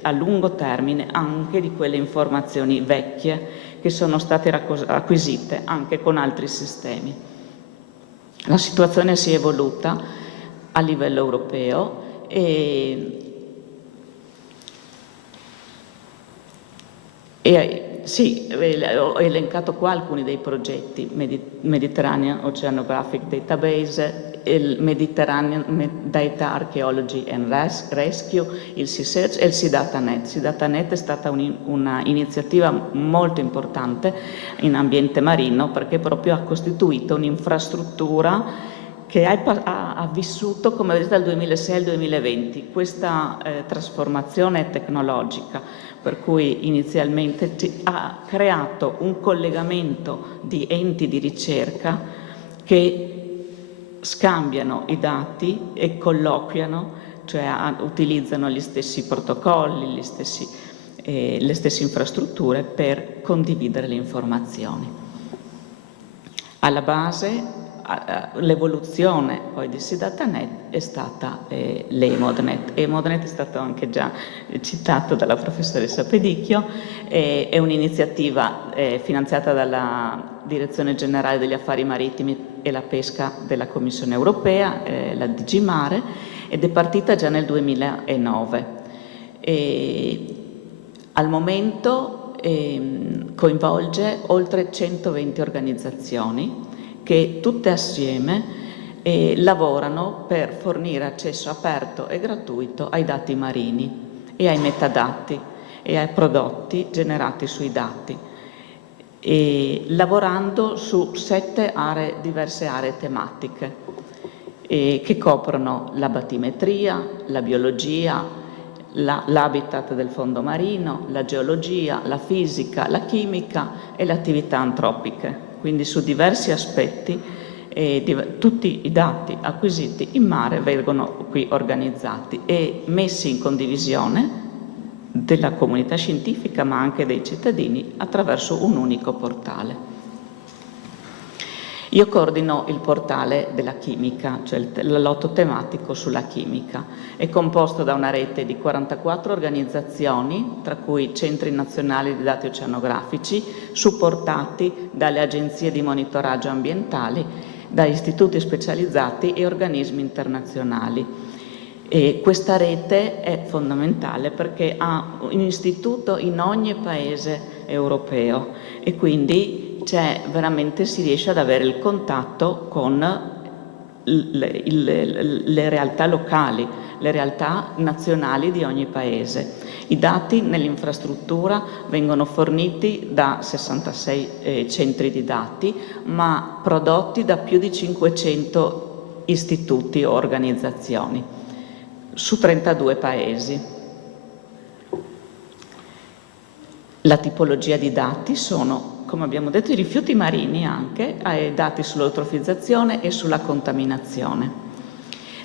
a lungo termine anche di quelle informazioni vecchie che sono state acquisite anche con altri sistemi. La situazione si è evoluta a livello europeo e sì, ho elencato qua alcuni dei progetti: Mediterranean Oceanographic Database, il Mediterranean Data Archaeology and Rescue, il Sea-Search e il SeaDataNet. SeaDataNet è stata un'iniziativa molto importante in ambiente marino perché proprio ha costituito un'infrastruttura che ha vissuto, come vedete, dal 2006 al 2020, questa trasformazione tecnologica, per cui inizialmente ha creato un collegamento di enti di ricerca che scambiano i dati e colloquiano, cioè utilizzano gli stessi protocolli, le stesse infrastrutture per condividere le informazioni. Alla base l'evoluzione poi di SeaDataNet è stata l'EMODNet. EMODNet è stato anche già citato dalla professoressa Pedicchio, è un'iniziativa finanziata dalla Direzione Generale degli Affari Marittimi e la Pesca della Commissione Europea, la DG Mare, ed è partita già nel 2009. Al momento coinvolge oltre 120 organizzazioni che tutte assieme lavorano per fornire accesso aperto e gratuito ai dati marini e ai metadati e ai prodotti generati sui dati, lavorando su 7 diverse aree tematiche che coprono la battimetria, la biologia, l'habitat del fondo marino, la geologia, la fisica, la chimica e le attività antropiche. Quindi su diversi aspetti tutti i dati acquisiti in mare vengono qui organizzati e messi in condivisione della comunità scientifica ma anche dei cittadini attraverso un unico portale. Io coordino il portale della chimica, cioè il lotto tematico sulla chimica. È composto da una rete di 44 organizzazioni, tra cui centri nazionali di dati oceanografici, supportati dalle agenzie di monitoraggio ambientali, da istituti specializzati e organismi internazionali. E questa rete è fondamentale perché ha un istituto in ogni paese europeo e quindi si riesce ad avere il contatto con le realtà locali, le realtà nazionali di ogni paese. I dati nell'infrastruttura vengono forniti da 66 centri di dati, ma prodotti da più di 500 istituti o organizzazioni su 32 paesi. La tipologia di dati sono, come abbiamo detto, i rifiuti marini anche, dati sull'eutrofizzazione e sulla contaminazione.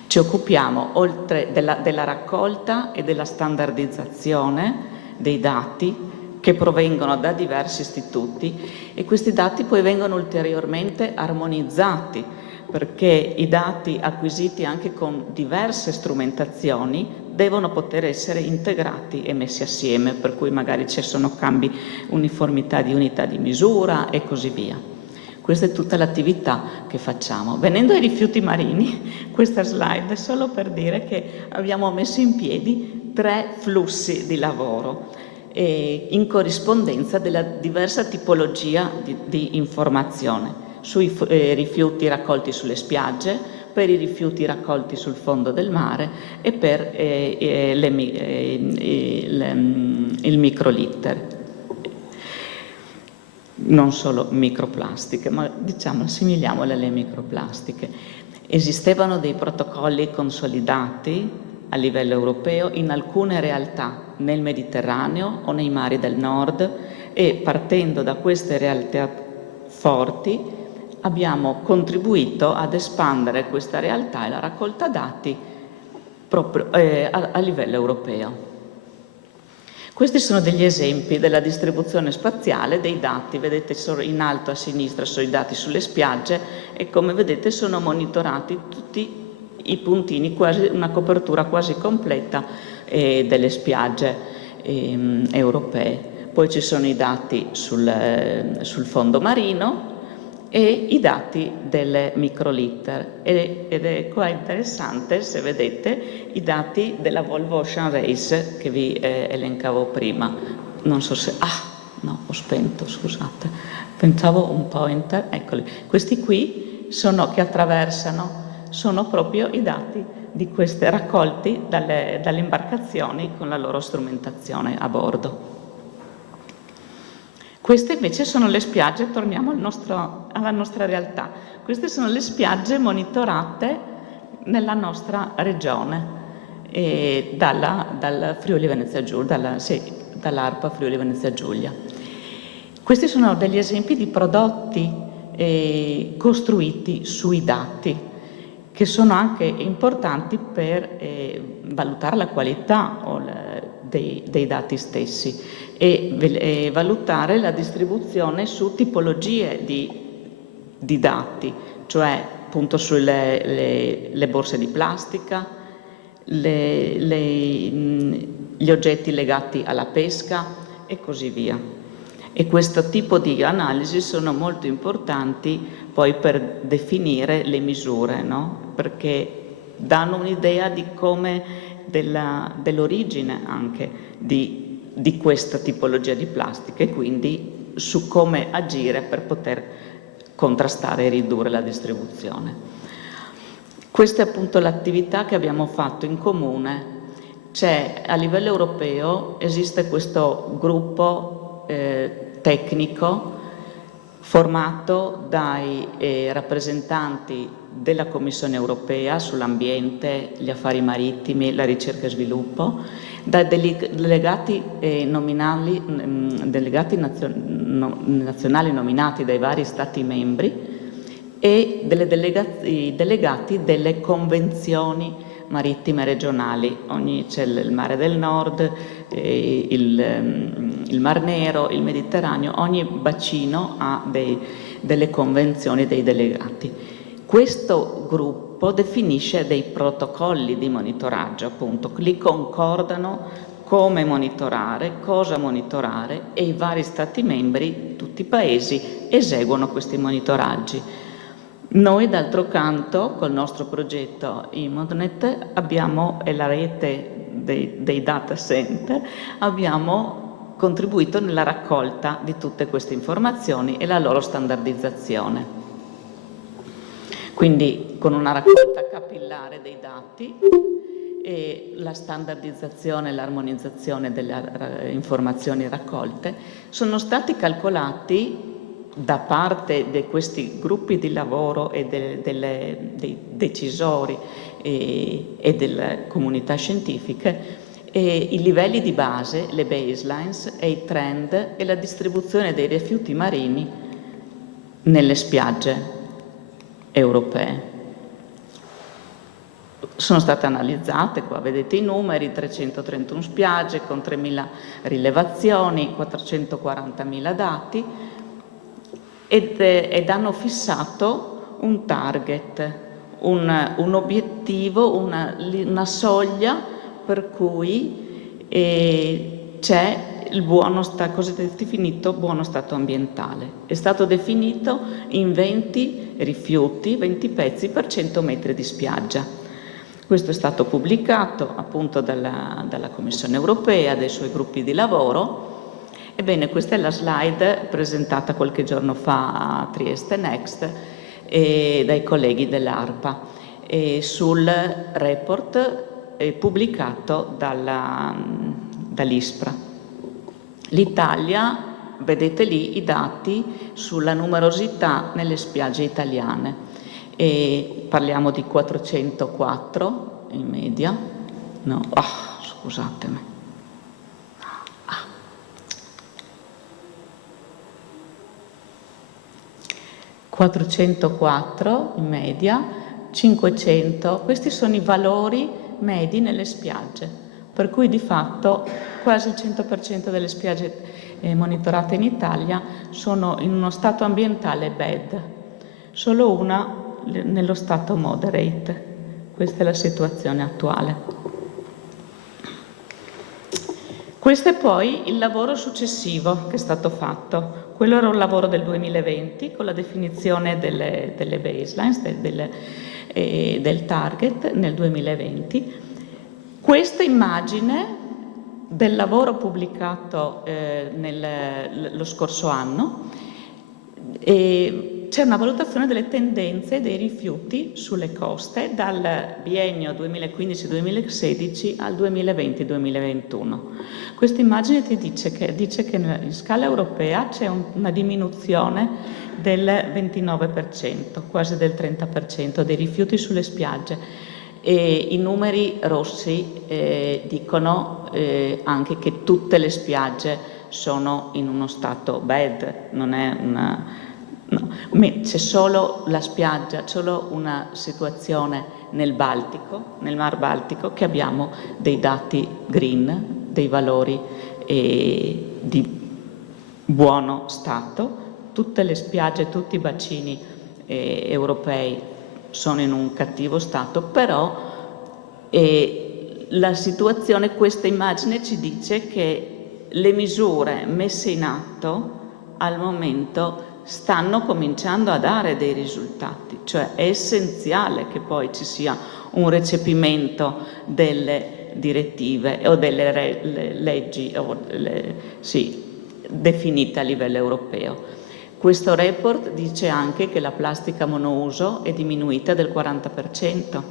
Ci occupiamo, oltre della raccolta e della standardizzazione dei dati che provengono da diversi istituti, e questi dati poi vengono ulteriormente armonizzati, perché i dati acquisiti anche con diverse strumentazioni devono poter essere integrati e messi assieme, per cui magari ci sono cambi, uniformità di unità di misura e così via. Questa è tutta l'attività che facciamo. Venendo ai rifiuti marini, questa slide è solo per dire che abbiamo messo in piedi 3 flussi di lavoro in corrispondenza della diversa tipologia di informazione. Sui rifiuti raccolti sulle spiagge, per i rifiuti raccolti sul fondo del mare e per il microlitter. Non solo microplastiche, ma diciamo assimiliamole alle microplastiche. Esistevano dei protocolli consolidati a livello europeo in alcune realtà nel Mediterraneo o nei mari del nord, e partendo da queste realtà forti abbiamo contribuito ad espandere questa realtà e la raccolta dati proprio a livello europeo. Questi sono degli esempi della distribuzione spaziale dei dati. Vedete in alto a sinistra sono i dati sulle spiagge e, come vedete, sono monitorati tutti i puntini, quasi una copertura quasi completa delle spiagge europee. Poi ci sono i dati sul fondo marino e i dati delle microlitter, ed è qua interessante, se vedete, i dati della Volvo Ocean Race che vi elencavo prima. Non so se... no, ho spento, scusate. Pensavo un pointer, eccoli. Questi qui che attraversano, sono proprio i dati di queste raccolti dalle imbarcazioni con la loro strumentazione a bordo. Queste invece sono le spiagge, torniamo alla nostra realtà. Queste sono le spiagge monitorate nella nostra regione, dal Friuli Venezia Giulia, dall'ARPA Friuli Venezia Giulia. Questi sono degli esempi di prodotti costruiti sui dati, che sono anche importanti per valutare la qualità dei dati stessi e valutare la distribuzione su tipologie di dati, cioè appunto sulle borse di plastica, gli oggetti legati alla pesca e così via. E questo tipo di analisi sono molto importanti poi per definire le misure, no? Perché danno un'idea di dell'origine anche di questa tipologia di plastica e quindi su come agire per poter contrastare e ridurre la distribuzione. Questa è appunto l'attività che abbiamo fatto in comune. A livello europeo esiste questo gruppo tecnico formato dai rappresentanti della Commissione europea sull'ambiente, gli affari marittimi, la ricerca e sviluppo, dai delegati nazionali nominati dai vari Stati membri e delegati delle convenzioni marittime regionali. C'è il Mare del Nord, il Mar Nero, il Mediterraneo, ogni bacino ha delle convenzioni, dei delegati. Questo gruppo definisce dei protocolli di monitoraggio, appunto, li concordano come monitorare, cosa monitorare, e i vari Stati membri, tutti i paesi, eseguono questi monitoraggi. Noi, d'altro canto, col nostro progetto IMODNET e la rete dei data center, abbiamo contribuito nella raccolta di tutte queste informazioni e la loro standardizzazione. Quindi con una raccolta capillare dei dati e la standardizzazione e l'armonizzazione delle informazioni raccolte, sono stati calcolati da parte di questi gruppi di lavoro e dei decisori e delle comunità scientifiche i livelli di base, le baselines e i trend e la distribuzione dei rifiuti marini nelle spiagge europee. Sono state analizzate, qua vedete i numeri, 331 spiagge con 3.000 rilevazioni, 440.000 dati, ed hanno fissato un target, un obiettivo, una soglia per cui c'è il cosiddetto definito buono stato ambientale. È stato definito in 20 rifiuti, 20 pezzi per 100 metri di spiaggia. Questo è stato pubblicato appunto dalla Commissione europea, dai suoi gruppi di lavoro. Ebbene, questa è la slide presentata qualche giorno fa a Trieste Next dai colleghi dell'ARPA sul report pubblicato dall'ISPRA. L'Italia, vedete lì i dati sulla numerosità nelle spiagge italiane. Parliamo di 404 in media, no? Scusatemi. 404 in media, 500, questi sono i valori medi nelle spiagge, per cui di fatto quasi il 100% delle spiagge monitorate in Italia sono in uno stato ambientale bad, solo una nello stato moderate. Questa è la situazione attuale. Questo è poi il lavoro successivo che è stato fatto. Quello era un lavoro del 2020 con la definizione delle baselines, del target nel 2020. Questa immagine del lavoro pubblicato lo scorso anno, c'è una valutazione delle tendenze dei rifiuti sulle coste dal biennio 2015-2016 al 2020-2021. Questa immagine ti dice che in scala europea c'è una diminuzione del 29%, quasi del 30% dei rifiuti sulle spiagge. E i numeri rossi dicono anche che tutte le spiagge sono in uno stato bad, non è una... No. C'è solo la spiaggia, solo una situazione nel Baltico, nel Mar Baltico, che abbiamo dei dati green, dei valori di buono stato. Tutte le spiagge, tutti i bacini europei sono in un cattivo stato, però la situazione, questa immagine ci dice che le misure messe in atto al momento stanno cominciando a dare dei risultati, cioè è essenziale che poi ci sia un recepimento delle direttive o delle leggi definite a livello europeo. Questo report dice anche che la plastica monouso è diminuita del 40%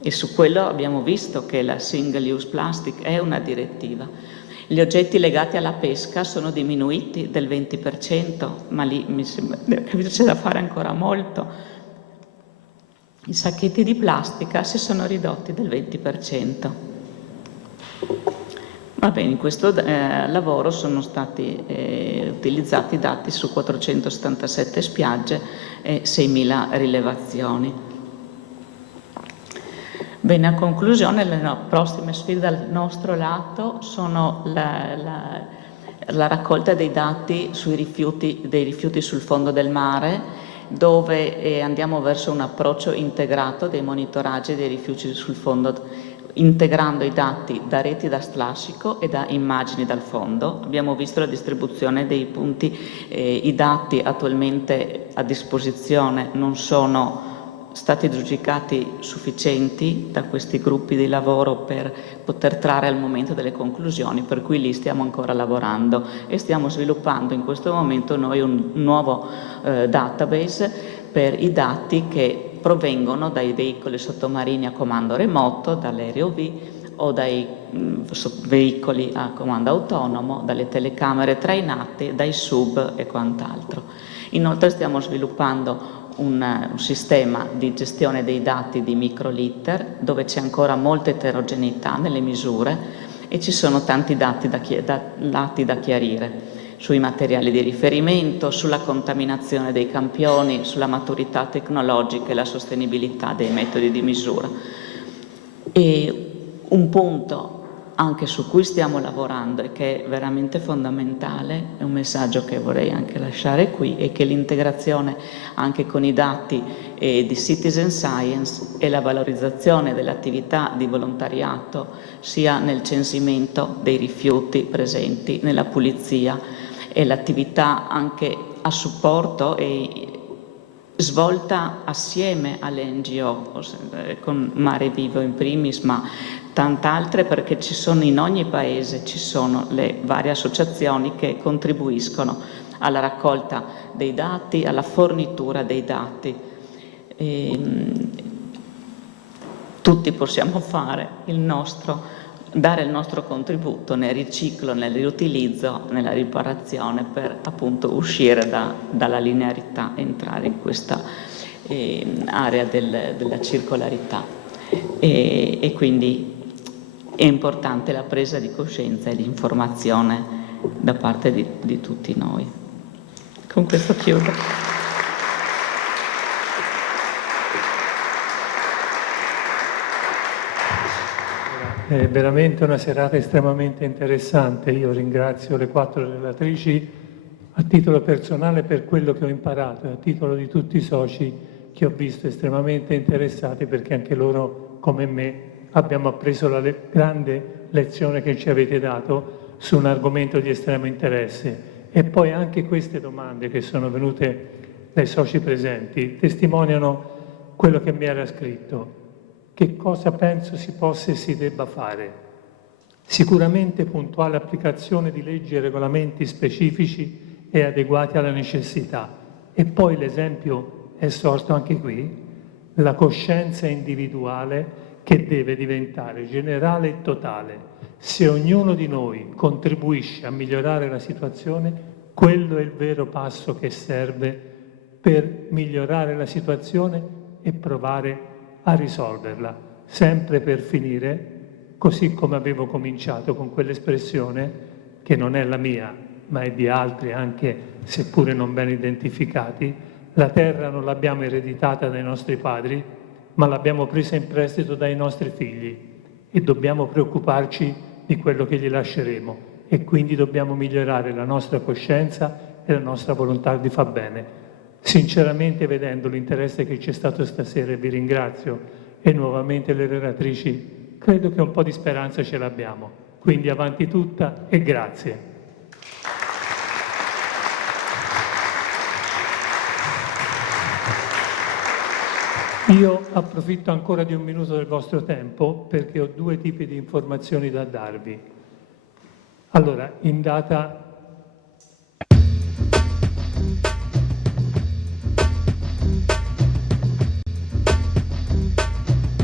e su quello abbiamo visto che la single use plastic è una direttiva. Gli oggetti legati alla pesca sono diminuiti del 20%, ma lì mi sembra che c'è da fare ancora molto. I sacchetti di plastica si sono ridotti del 20%. Va bene, in questo lavoro sono stati utilizzati dati su 477 spiagge e 6.000 rilevazioni. Bene, a conclusione, le prossime sfide dal nostro lato sono la raccolta dei dati dei rifiuti sul fondo del mare, dove andiamo verso un approccio integrato dei monitoraggi dei rifiuti sul fondo, integrando i dati da reti da strascico e da immagini dal fondo. Abbiamo visto la distribuzione dei punti, i dati attualmente a disposizione non sono stati giudicati sufficienti da questi gruppi di lavoro per poter trarre al momento delle conclusioni, per cui lì stiamo ancora lavorando e stiamo sviluppando in questo momento noi un nuovo database per i dati che provengono dai veicoli sottomarini a comando remoto, dall'aereo V o dai veicoli a comando autonomo, dalle telecamere trainate, dai sub e quant'altro. Inoltre stiamo sviluppando un sistema di gestione dei dati di microliter, dove c'è ancora molta eterogeneità nelle misure e ci sono tanti dati da chiarire sui materiali di riferimento, sulla contaminazione dei campioni, sulla maturità tecnologica e la sostenibilità dei metodi di misura. E un punto anche su cui stiamo lavorando e che è veramente fondamentale, è un messaggio che vorrei anche lasciare qui, è che l'integrazione anche con i dati di citizen science e la valorizzazione dell'attività di volontariato sia nel censimento dei rifiuti presenti, nella pulizia e l'attività anche a supporto e svolta assieme alle NGO, con Mare Vivo in primis, ma tant'altre, perché ci sono in ogni paese, ci sono le varie associazioni che contribuiscono alla raccolta dei dati, alla fornitura dei dati. Tutti possiamo fare dare il nostro contributo nel riciclo, nel riutilizzo, nella riparazione per appunto uscire dalla linearità e entrare in questa area della circolarità. E quindi è importante la presa di coscienza e l'informazione da parte di tutti noi. Con questo chiudo. È veramente una serata estremamente interessante. Io ringrazio le 4 relatrici a titolo personale per quello che ho imparato e a titolo di tutti i soci che ho visto estremamente interessati, perché anche loro, come me, abbiamo appreso la grande lezione che ci avete dato su un argomento di estremo interesse. E poi anche queste domande che sono venute dai soci presenti testimoniano quello che mi era scritto. Che cosa penso si possa e si debba fare? Sicuramente puntuale applicazione di leggi e regolamenti specifici e adeguati alla necessità. E poi l'esempio è sorto anche qui, la coscienza individuale che deve diventare generale e totale. Se ognuno di noi contribuisce a migliorare la situazione, quello è il vero passo che serve per migliorare la situazione e provare a risolverla, sempre per finire, così come avevo cominciato con quell'espressione, che non è la mia, ma è di altri, anche seppure non ben identificati. La terra non l'abbiamo ereditata dai nostri padri, ma l'abbiamo presa in prestito dai nostri figli e dobbiamo preoccuparci di quello che gli lasceremo e quindi dobbiamo migliorare la nostra coscienza e la nostra volontà di far bene. Sinceramente, vedendo l'interesse che c'è stato stasera, e vi ringrazio, e nuovamente le relatrici, credo che un po' di speranza ce l'abbiamo. Quindi avanti tutta e grazie. Io approfitto ancora di un minuto del vostro tempo perché ho 2 tipi di informazioni da darvi. Allora, in data